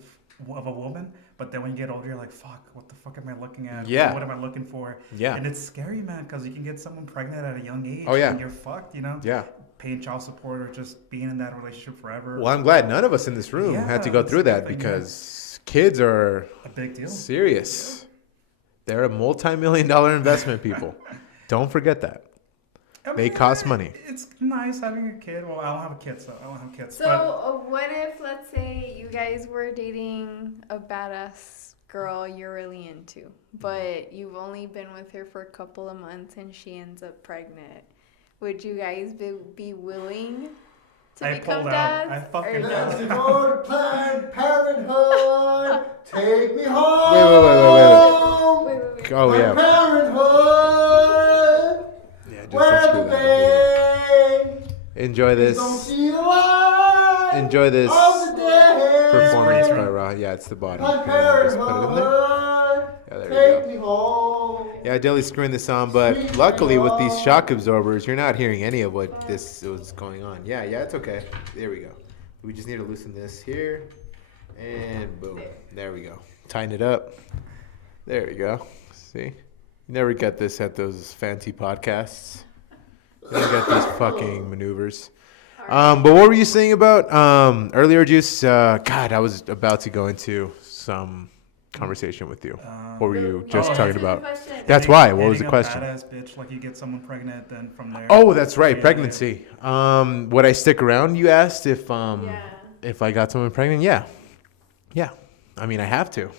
a woman. But then when you get older, you're like, fuck, what the fuck am I looking at? Yeah. What am I looking for? Yeah. And it's scary, man, because you can get someone pregnant at a young age. Oh, yeah. And you're fucked, you know? Yeah. Paying child support or just being in that relationship forever. Well, I'm glad none of us in this room had to go Yeah, through that's that the thing, because kids are A big deal. serious. They're a multi-million-dollar investment, people. Don't forget that. I They mean, cost money. It's nice having a kid. Well, I don't have a kid, so I don't have kids. So, what if, let's say, you guys were dating a badass girl you're really into, but you've only been with her for a couple of months and she ends up pregnant? Would you guys be willing to I become pulled out. dads? I fucking or Let's no? go to Planned Parenthood. Take me home. Wait. Oh, Planned yeah. Parenthood. Yeah, just Where don't the screw that up. babe Enjoy don't this. see the light Enjoy this of the day. performance by Ra. Yeah, it's the bottom. Planned Okay, just put it in there. Parenthood. Yeah, there we Take go. me home. Yeah, Dilly's screwing this on, but luckily with these shock absorbers, you're not hearing any of what this was going on. Yeah, it's okay. There we go. We just need to loosen this here, and boom. There we go. Tighten it up. There we go. See? You never get this at those fancy podcasts. You don't get these fucking maneuvers. But what were you saying about earlier, Juice? God, I was about to go into some conversation with you. What were you just talking about? That's why. What was the question? Badass bitch, like you get someone pregnant, then from there. Oh, that's right, Yeah, pregnancy. Would I stick around? You asked if I got someone pregnant. Yeah. I mean, I have to.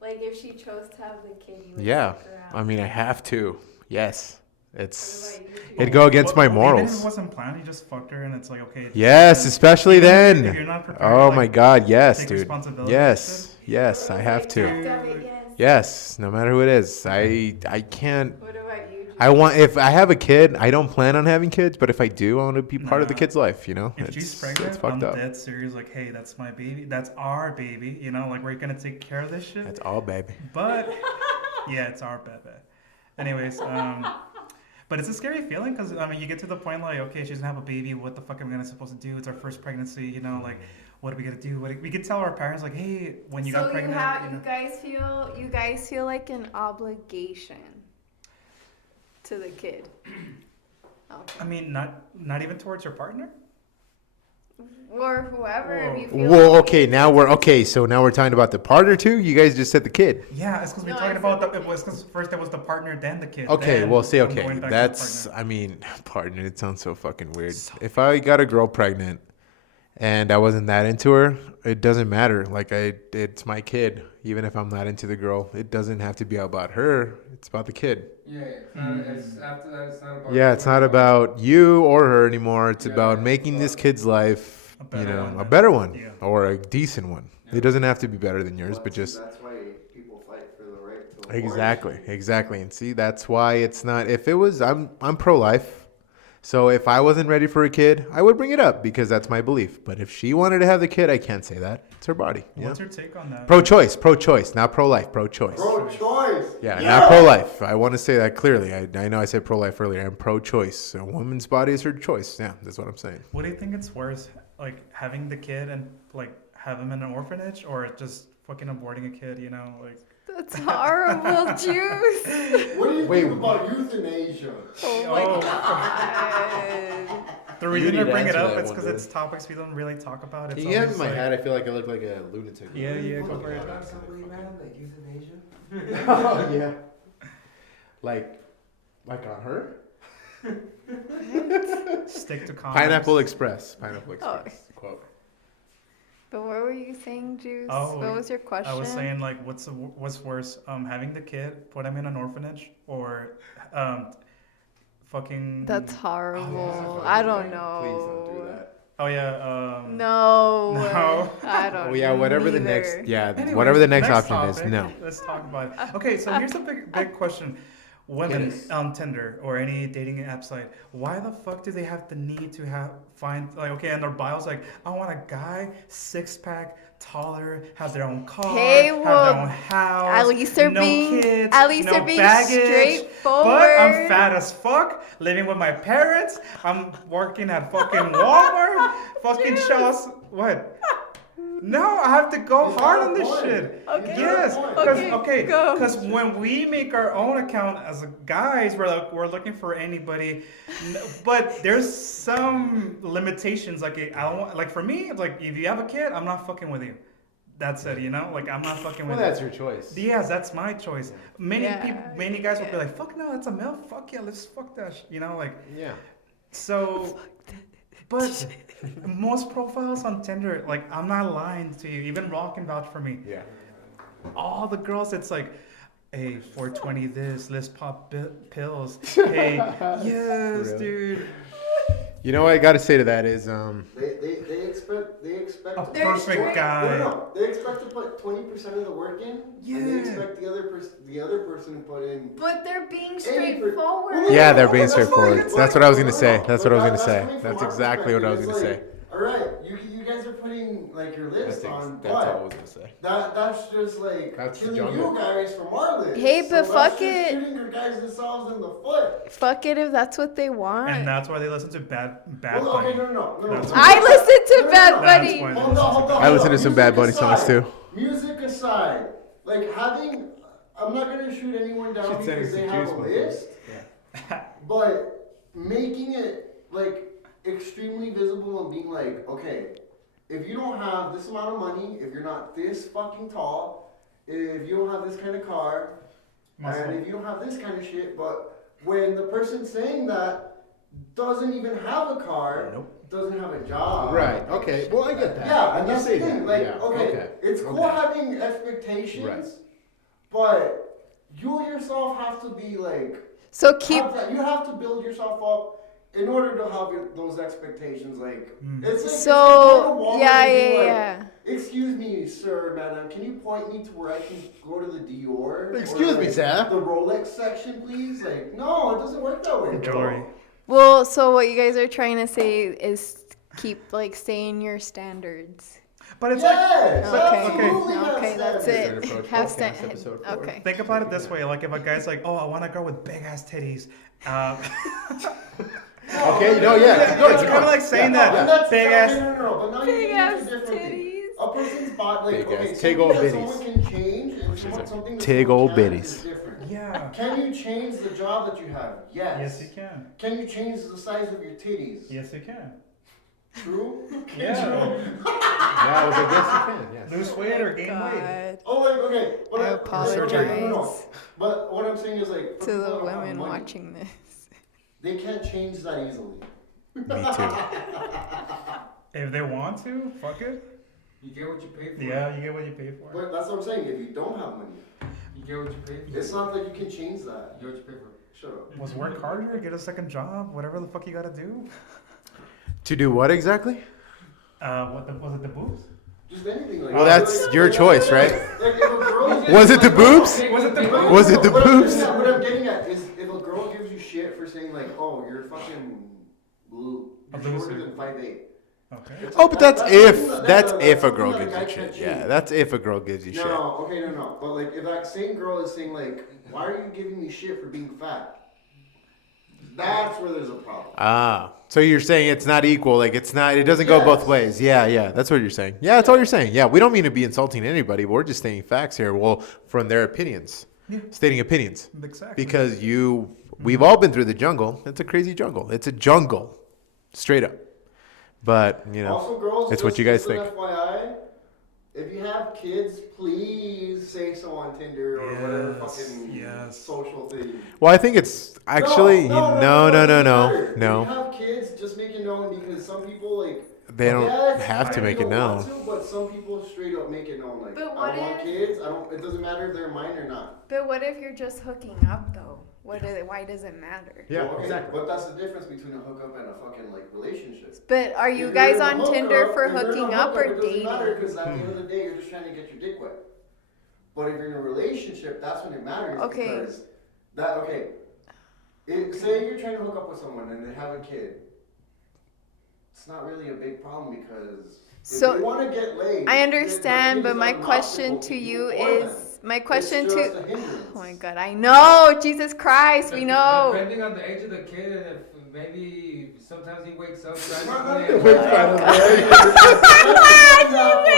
Like, if she chose to have the kid, you would Yeah. stick around. I mean, I have to. Yes. It's What about you, Juice? it'd go against my Even if it morals. wasn't planned, you just fucked her, and it's like, okay. Yes, especially Even if then. you're not prepared Oh to, my like, God, yes, take dude. responsibility Yes, I have Like, to. God damn it, yes. Yes, no matter who it is. I can't. What about you, Juice? If I have a kid, I don't plan on having kids, but if I do, I want to be part of the Nah. kid's life, you know? If she's pregnant, it's I'm fucked up. dead serious. Like, hey, that's my baby. That's our baby. You know, like we're gonna take care of this shit. That's all, baby. But yeah, it's our baby. Anyways, but it's a scary feeling because I mean, you get to the point like, okay, she's gonna have a baby. What the fuck am I gonna supposed to do? It's our first pregnancy. You know, like, what are we gonna do? We could tell our parents like, hey, when you got pregnant, you know, you guys feel like an obligation to the kid. Okay. I mean, not even towards your partner. Or whoever. If you feel Whoa, like okay, so now we're talking about the partner too? You guys just said the kid. Yeah, it's because we're No, talking I about said it was because first it was the partner, then the kid. Okay, then well, see, I'm okay, going back to the that's, partner. I mean, partner, it sounds so fucking weird. If I got a girl pregnant and I wasn't that into her, it doesn't matter. Like, it's my kid, even if I'm not into the girl. It doesn't have to be about her. It's about the kid. Yeah, it's after that, it's not about. Yeah, it's not about you or her anymore. It's Yeah, about it's making about- this kid's life, A better one. a better one Yeah. or a decent one. It doesn't have to be better than yours, but just That's why people fight for the right to abortion. exactly. And see, that's why it's not. If it was, I'm pro-life. So if I wasn't ready for a kid, I would bring it up because that's my belief. But if she wanted to have the kid, I can't say that. It's her body. What's your take on that? Pro-choice, not pro-life, pro-choice. Pro-choice. Yeah, not pro-life. I want to say that clearly. I know I said pro-life earlier. I'm pro-choice. A woman's body is her choice. Yeah, that's what I'm saying. What do you think it's worse, like having the kid and like have him in an orphanage, or just fucking aborting a kid? You know, like. That's horrible, Juice. What do you think about euthanasia? Oh my god. The reason You I need to bring it answer up that is one, because dude. it's topics we don't really talk about. It's Can you have always in my like- head? I feel like I look like a lunatic. Yeah, go for it. About something, man, like euthanasia. Oh, yeah. Like on her? Stick to condoms. Pineapple Express. Oh. Quote. But what were you saying, Juice? Oh, What was your question? I was saying like, what's worse, having the kid, put him in an orphanage, or fucking. That's horrible. Oh, I don't Please know. don't do that. Oh yeah. No. No. I don't. Oh yeah, whatever the next. neither. Yeah, Anyways, whatever the next option topic. is. No. Let's talk about it. Okay, so here's a big question. Women Yes. on Tinder or any dating app site, why the fuck do they have the need to find like, okay, and their bio's like, I want a guy 6-pack, taller, has their own car, Okay, have well, their own house, at least they're no being- kids, at least no they're being baggage, straightforward. But I'm fat as fuck, living with my parents. I'm working at fucking Walmart, fucking Shaw's. What? No, I have to go He's hard got on a this point. shit. Okay. Yes, Okay, go. because when we make our own account as guys, we're looking for anybody, but there's some limitations. Like I don't want, like for me, like if you have a kid, I'm not fucking with you. That's it, you know. Like I'm not fucking Well, with that's you. your choice. Yes, that's my choice. Many Yeah, people, many guys will be yeah. like, "Fuck no, that's a male. Fuck yeah, let's fuck that." You know, like Yeah. so. But most profiles on Tinder, like I'm not lying to you. Even Raw can vouch for me. Yeah. All the girls, it's like, hey, 420 this, let's pop pills. Hey, yes, Really? dude. You know what I got to say to that is They expect A to perfect put- guy. No, they expect to put 20% of the work in, and Yeah. they expect the other person to put in. But they're being 80%. straightforward. Yeah, they're being That's fine. straightforward. It's That's like- what I was gonna no, say. no, That's but what I was gonna say. coming from That's our exactly what I was perspective. gonna It's like, all right, you guys are putting like your list on, That's all I but was gonna say. that's just like That's killing jungle. you guys from our list. Hey, but so fuck that's it. just shooting your guys themselves in the foot. Fuck it if that's what they want. And that's why they listen to Bad Well, okay, Bunny. no. That's I listen to Bad That's Bunny. why they Hold listen on, to hold Bad on. I listen to some Bad Bunny Music songs aside. too. Music aside, like having, I'm not gonna shoot anyone down Should send because us they the have juice a one. list, but making it like extremely visible and being like, okay, if you don't have this amount of money, if you're not this fucking tall, if you don't have this kind of car, and if you don't have this kind of shit, but when the person saying that doesn't even have a car, doesn't have a job. Right. Okay. Well, I get that. Yeah, I and can that's say the thing. that. Like, Yeah, okay, it's cool okay. having expectations, Right. but you yourself have to be like, So keep. you have to build yourself up in order to have those expectations. Like, it's like So it's like going to Walmart yeah, and being like, yeah. Excuse me, sir, madam, can you point me to where I can go to the Dior? Excuse or, me, like, sir. The Rolex section, please? Like, no, it doesn't work that way. bro. Jewelry. Well, so what you guys are trying to say is keep like staying your standards. But it's like, Yes, absolutely. Okay, that's standards. it. Approach Have podcast stand. episode 4. Okay. think about it this way. Like if a guy's like, oh, I want a girl with big ass titties. Okay. No. Yeah. No, it's kind of like saying And that that's big ass. No, but now Big you're ass getting into different things. titties. A person's body, like, Big okay, ass. something Tig old that bitties. someone can change and something that Tig someone old can't bitties. is different. Yeah. Can you change the job that you have? Yes. Yes, you can. Can you change the size of your titties? Yes, you can. True? Yeah. Yeah. I was like, yes, you can. Yes. Lose weight or gain weight. God. Oh, like, okay. But I apologize. But what I'm saying is, like, for To people the that don't have women money, watching this. they can't change that easily. Me too. If they want to, fuck it. You get what you pay for. Yeah, you get what you pay for. But that's what I'm saying. If you don't have money, You get what you pay for. it's not that you can change that. You get what you pay for. Shut up. Was work harder, get a second job, whatever the fuck you gotta do. To do what exactly? Was it the boobs? Just anything like Well, that. that's Like, your choice, right? Like, if a girl Was it the boobs? Was it the No, Was it the what boobs? What I'm getting at is if a girl gives you shit for saying like, oh, you're fucking Oh, but that's That's if a girl something gives that a you guy can't shit. Yeah, change. that's if a girl gives you shit. No. But like, if that same girl is saying like, why are you giving me shit for being fat? That's where there's a problem. Ah, so you're saying it's not equal, like it doesn't go both ways. Yeah, that's what you're saying. Yeah, that's all you're saying. Yeah, we don't mean to be insulting anybody, but we're just stating facts here. Well, from their opinions, stating opinions. Exactly. Because we've all been through the jungle. It's a crazy jungle. It's a jungle, straight up. But Also, girls, it's what you guys think. FYI, if you have kids, please say so on Tinder or whatever fucking social thing. Well, I think it's actually no. If you have kids, just make it known because some people They don't have to make it known. But some people straight up make it known. Like, But I want kids. It doesn't matter if they're mine or not. But what if you're just hooking up though? Why does it matter? Yeah, Well, okay, exactly. But that's the difference between a hookup and a fucking relationship. But are you If guys you're in a on Tinder hookup- for if you're in a hooking up hookup, or it doesn't matter dating? because at the end of the day, you're just trying to get your dick wet. But if you're in a relationship, that's when it matters. Okay. Because say you're trying to hook up with someone and they have a kid. It's not really a big problem because if they want to get laid. I understand, but my not an question obstacle to you for them. is my question It's to. just a hindrance. Oh my God! I know, Jesus Christ, we know. Depending on the age of the kid, and if maybe sometimes he wakes up trying Not to the play. age.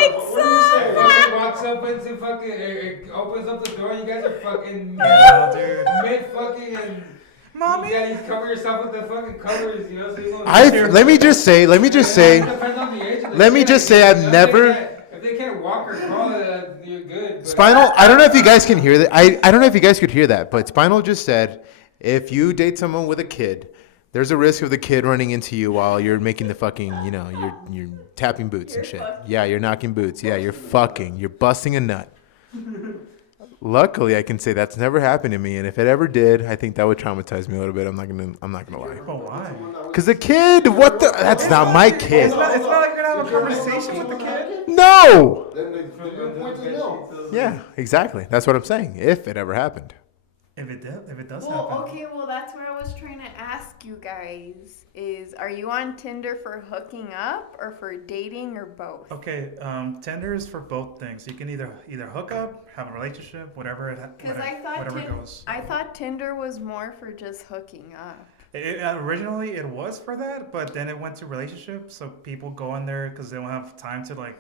If he walks up into fucking, it opens up the door, you guys are fucking mid fucking and. Mommy? Yeah, you cover yourself with the fucking covers, so you won't. Let me just say. Depends on the age of the Let me kid. just say I've never. If they can't walk or crawl, you're good. But Spinal, I don't know if you guys can hear that. I don't know if you guys could hear that, but Spinal just said, if you date someone with a kid, there's a risk of the kid running into you while you're making the fucking, you're tapping boots and shit. Yeah, you're knocking boots. Yeah, you're busting a nut. Luckily, I can say that's never happened to me, and if it ever did, I think that would traumatize me a little bit. I'm not gonna lie. But why? Cause the kid, that's not my kid. It's not like you're gonna have a conversation with the kid. No. Then the point is no. Yeah, exactly. That's what I'm saying. If it ever happened. If it does Well, happen. okay, well that's where I was trying to ask you guys is, are you on Tinder for hooking up or for dating or both? Okay, Tinder is for both things. You can either hook up, have a relationship, whatever Because whatever it goes. I thought Tinder was more for just hooking up. Originally, it was for that, but then it went to relationships. So people go on there because they don't have time to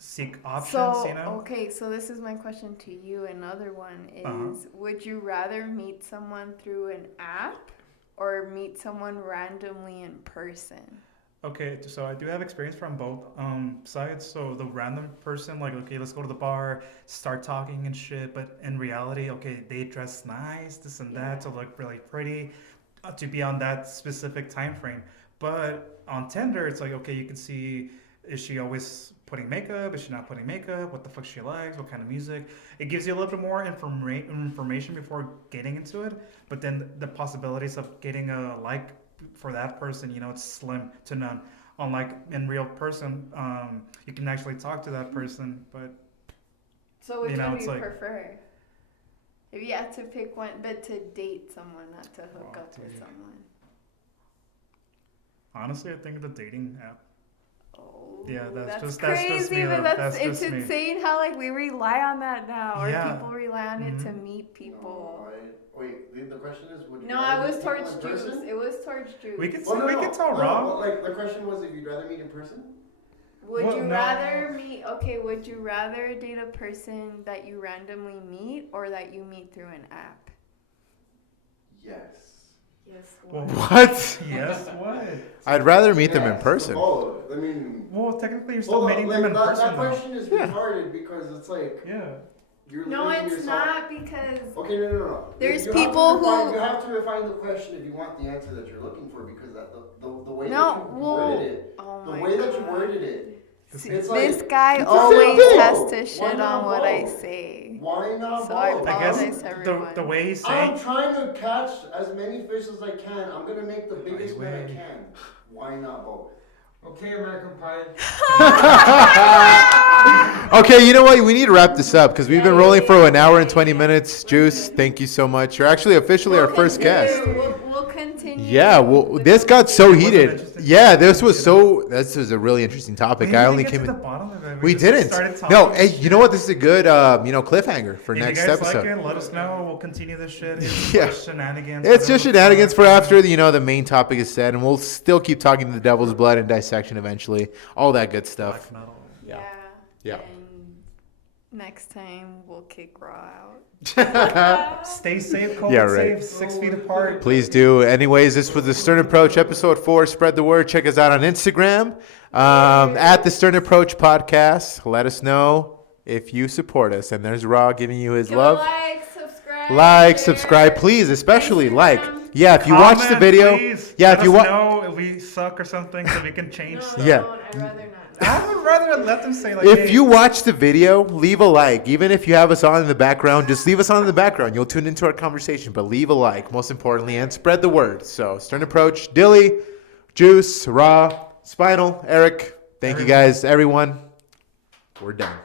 seek options. Okay, so this is my question to you. Another one is, would you rather meet someone through an app or meet someone randomly in person? Okay, so I do have experience from both sides. So the random person, okay, let's go to the bar, start talking and shit. But in reality, okay, they dress nice, this and that, to look really pretty, to be on that specific time frame. But on Tinder, it's okay, you can see, is she always putting makeup? Is she not putting makeup? What the fuck she likes? What kind of music? It gives you a little bit more information before getting into it. But then the possibilities of getting a like for that person, it's slim to none. Unlike in real person, you can actually talk to that person, but So which one do you prefer? If you had to pick one, but to date someone, not to hook up with someone. Honestly, I think the dating app. Oh, Yeah, that's just crazy, me, but though. it's just me. insane how we rely on that now, or Yeah. people rely on it to meet people. Wait, the question is, would you No, rather I was meet towards people in Jews. person? It was towards Jews. We can Oh, we can tell Rob. But, the question was if you'd rather meet in person. Would Well, you no. rather meet? Okay, would you rather date a person that you randomly meet or that you meet through an app? Yes. Yes. Well, What? Yes, what? I'd rather meet them in Yes, person. both. I mean, Well, technically, you're still meeting them in that person, though. question is Yeah. retarded because it's Yeah. you're No, limiting it's yourself. not because. Okay, no. There's You have to people refine- who- you have to refine the question if you want the answer that you're looking for because the way No, that you well, worded it, oh the my way that you God. worded it, See, it's this like, guy it's the same always thing. has to Why shit not on what I both? say. Why not So I both? I guess apologize to everyone. the way he's I'm saying. trying to catch as many fish as I can. I'm gonna make the biggest net I Wait. can. Why not both? Okay, American Pie. Okay, you know what? We need to wrap this up because we've been rolling for an hour and 20 minutes. Juice, thank you so much. You're actually officially our first guest. We'll continue continue. Yeah, well, the this got so Was it heated. interesting? Yeah, this was a really interesting topic. We I didn't only get came to in. the bottom of it. We just didn't. started No, talking hey, shit. you know what? This is a good, cliffhanger for If next you guys episode. like it, let us know. We'll continue this shit. It's Yeah. just shenanigans. It's just whatever. shenanigans for after the main topic is said, and we'll still keep talking the devil's blood and dissection eventually. All that good stuff. Black metal. Yeah. Yeah. And next time we'll kick Raw out. Stay safe, COVID Yeah, right. safe, 6 feet apart. Please do. Anyways, this was the Stern Approach episode 4. Spread the word. Check us out on Instagram at the Stern Approach podcast. Let us know if you support us. And there's Raw giving you his Give love. a like, subscribe. Like, share. subscribe, please, especially like. Instagram. Yeah, if you watch the Comment, video, please. yeah, Let if you us watch, know if we suck or something so we can change No, stuff. Yeah. don't. I'd rather not. I would rather let them say like, if hey, you watch the video, leave a like. Even if you have us on in the background, just leave us on in the background. You'll tune into our conversation, but leave a like, most importantly, and spread the word. So, Stern Approach, Dilly, Juice, Raw, Spinal, Eric. Thank you guys, everyone. We're done.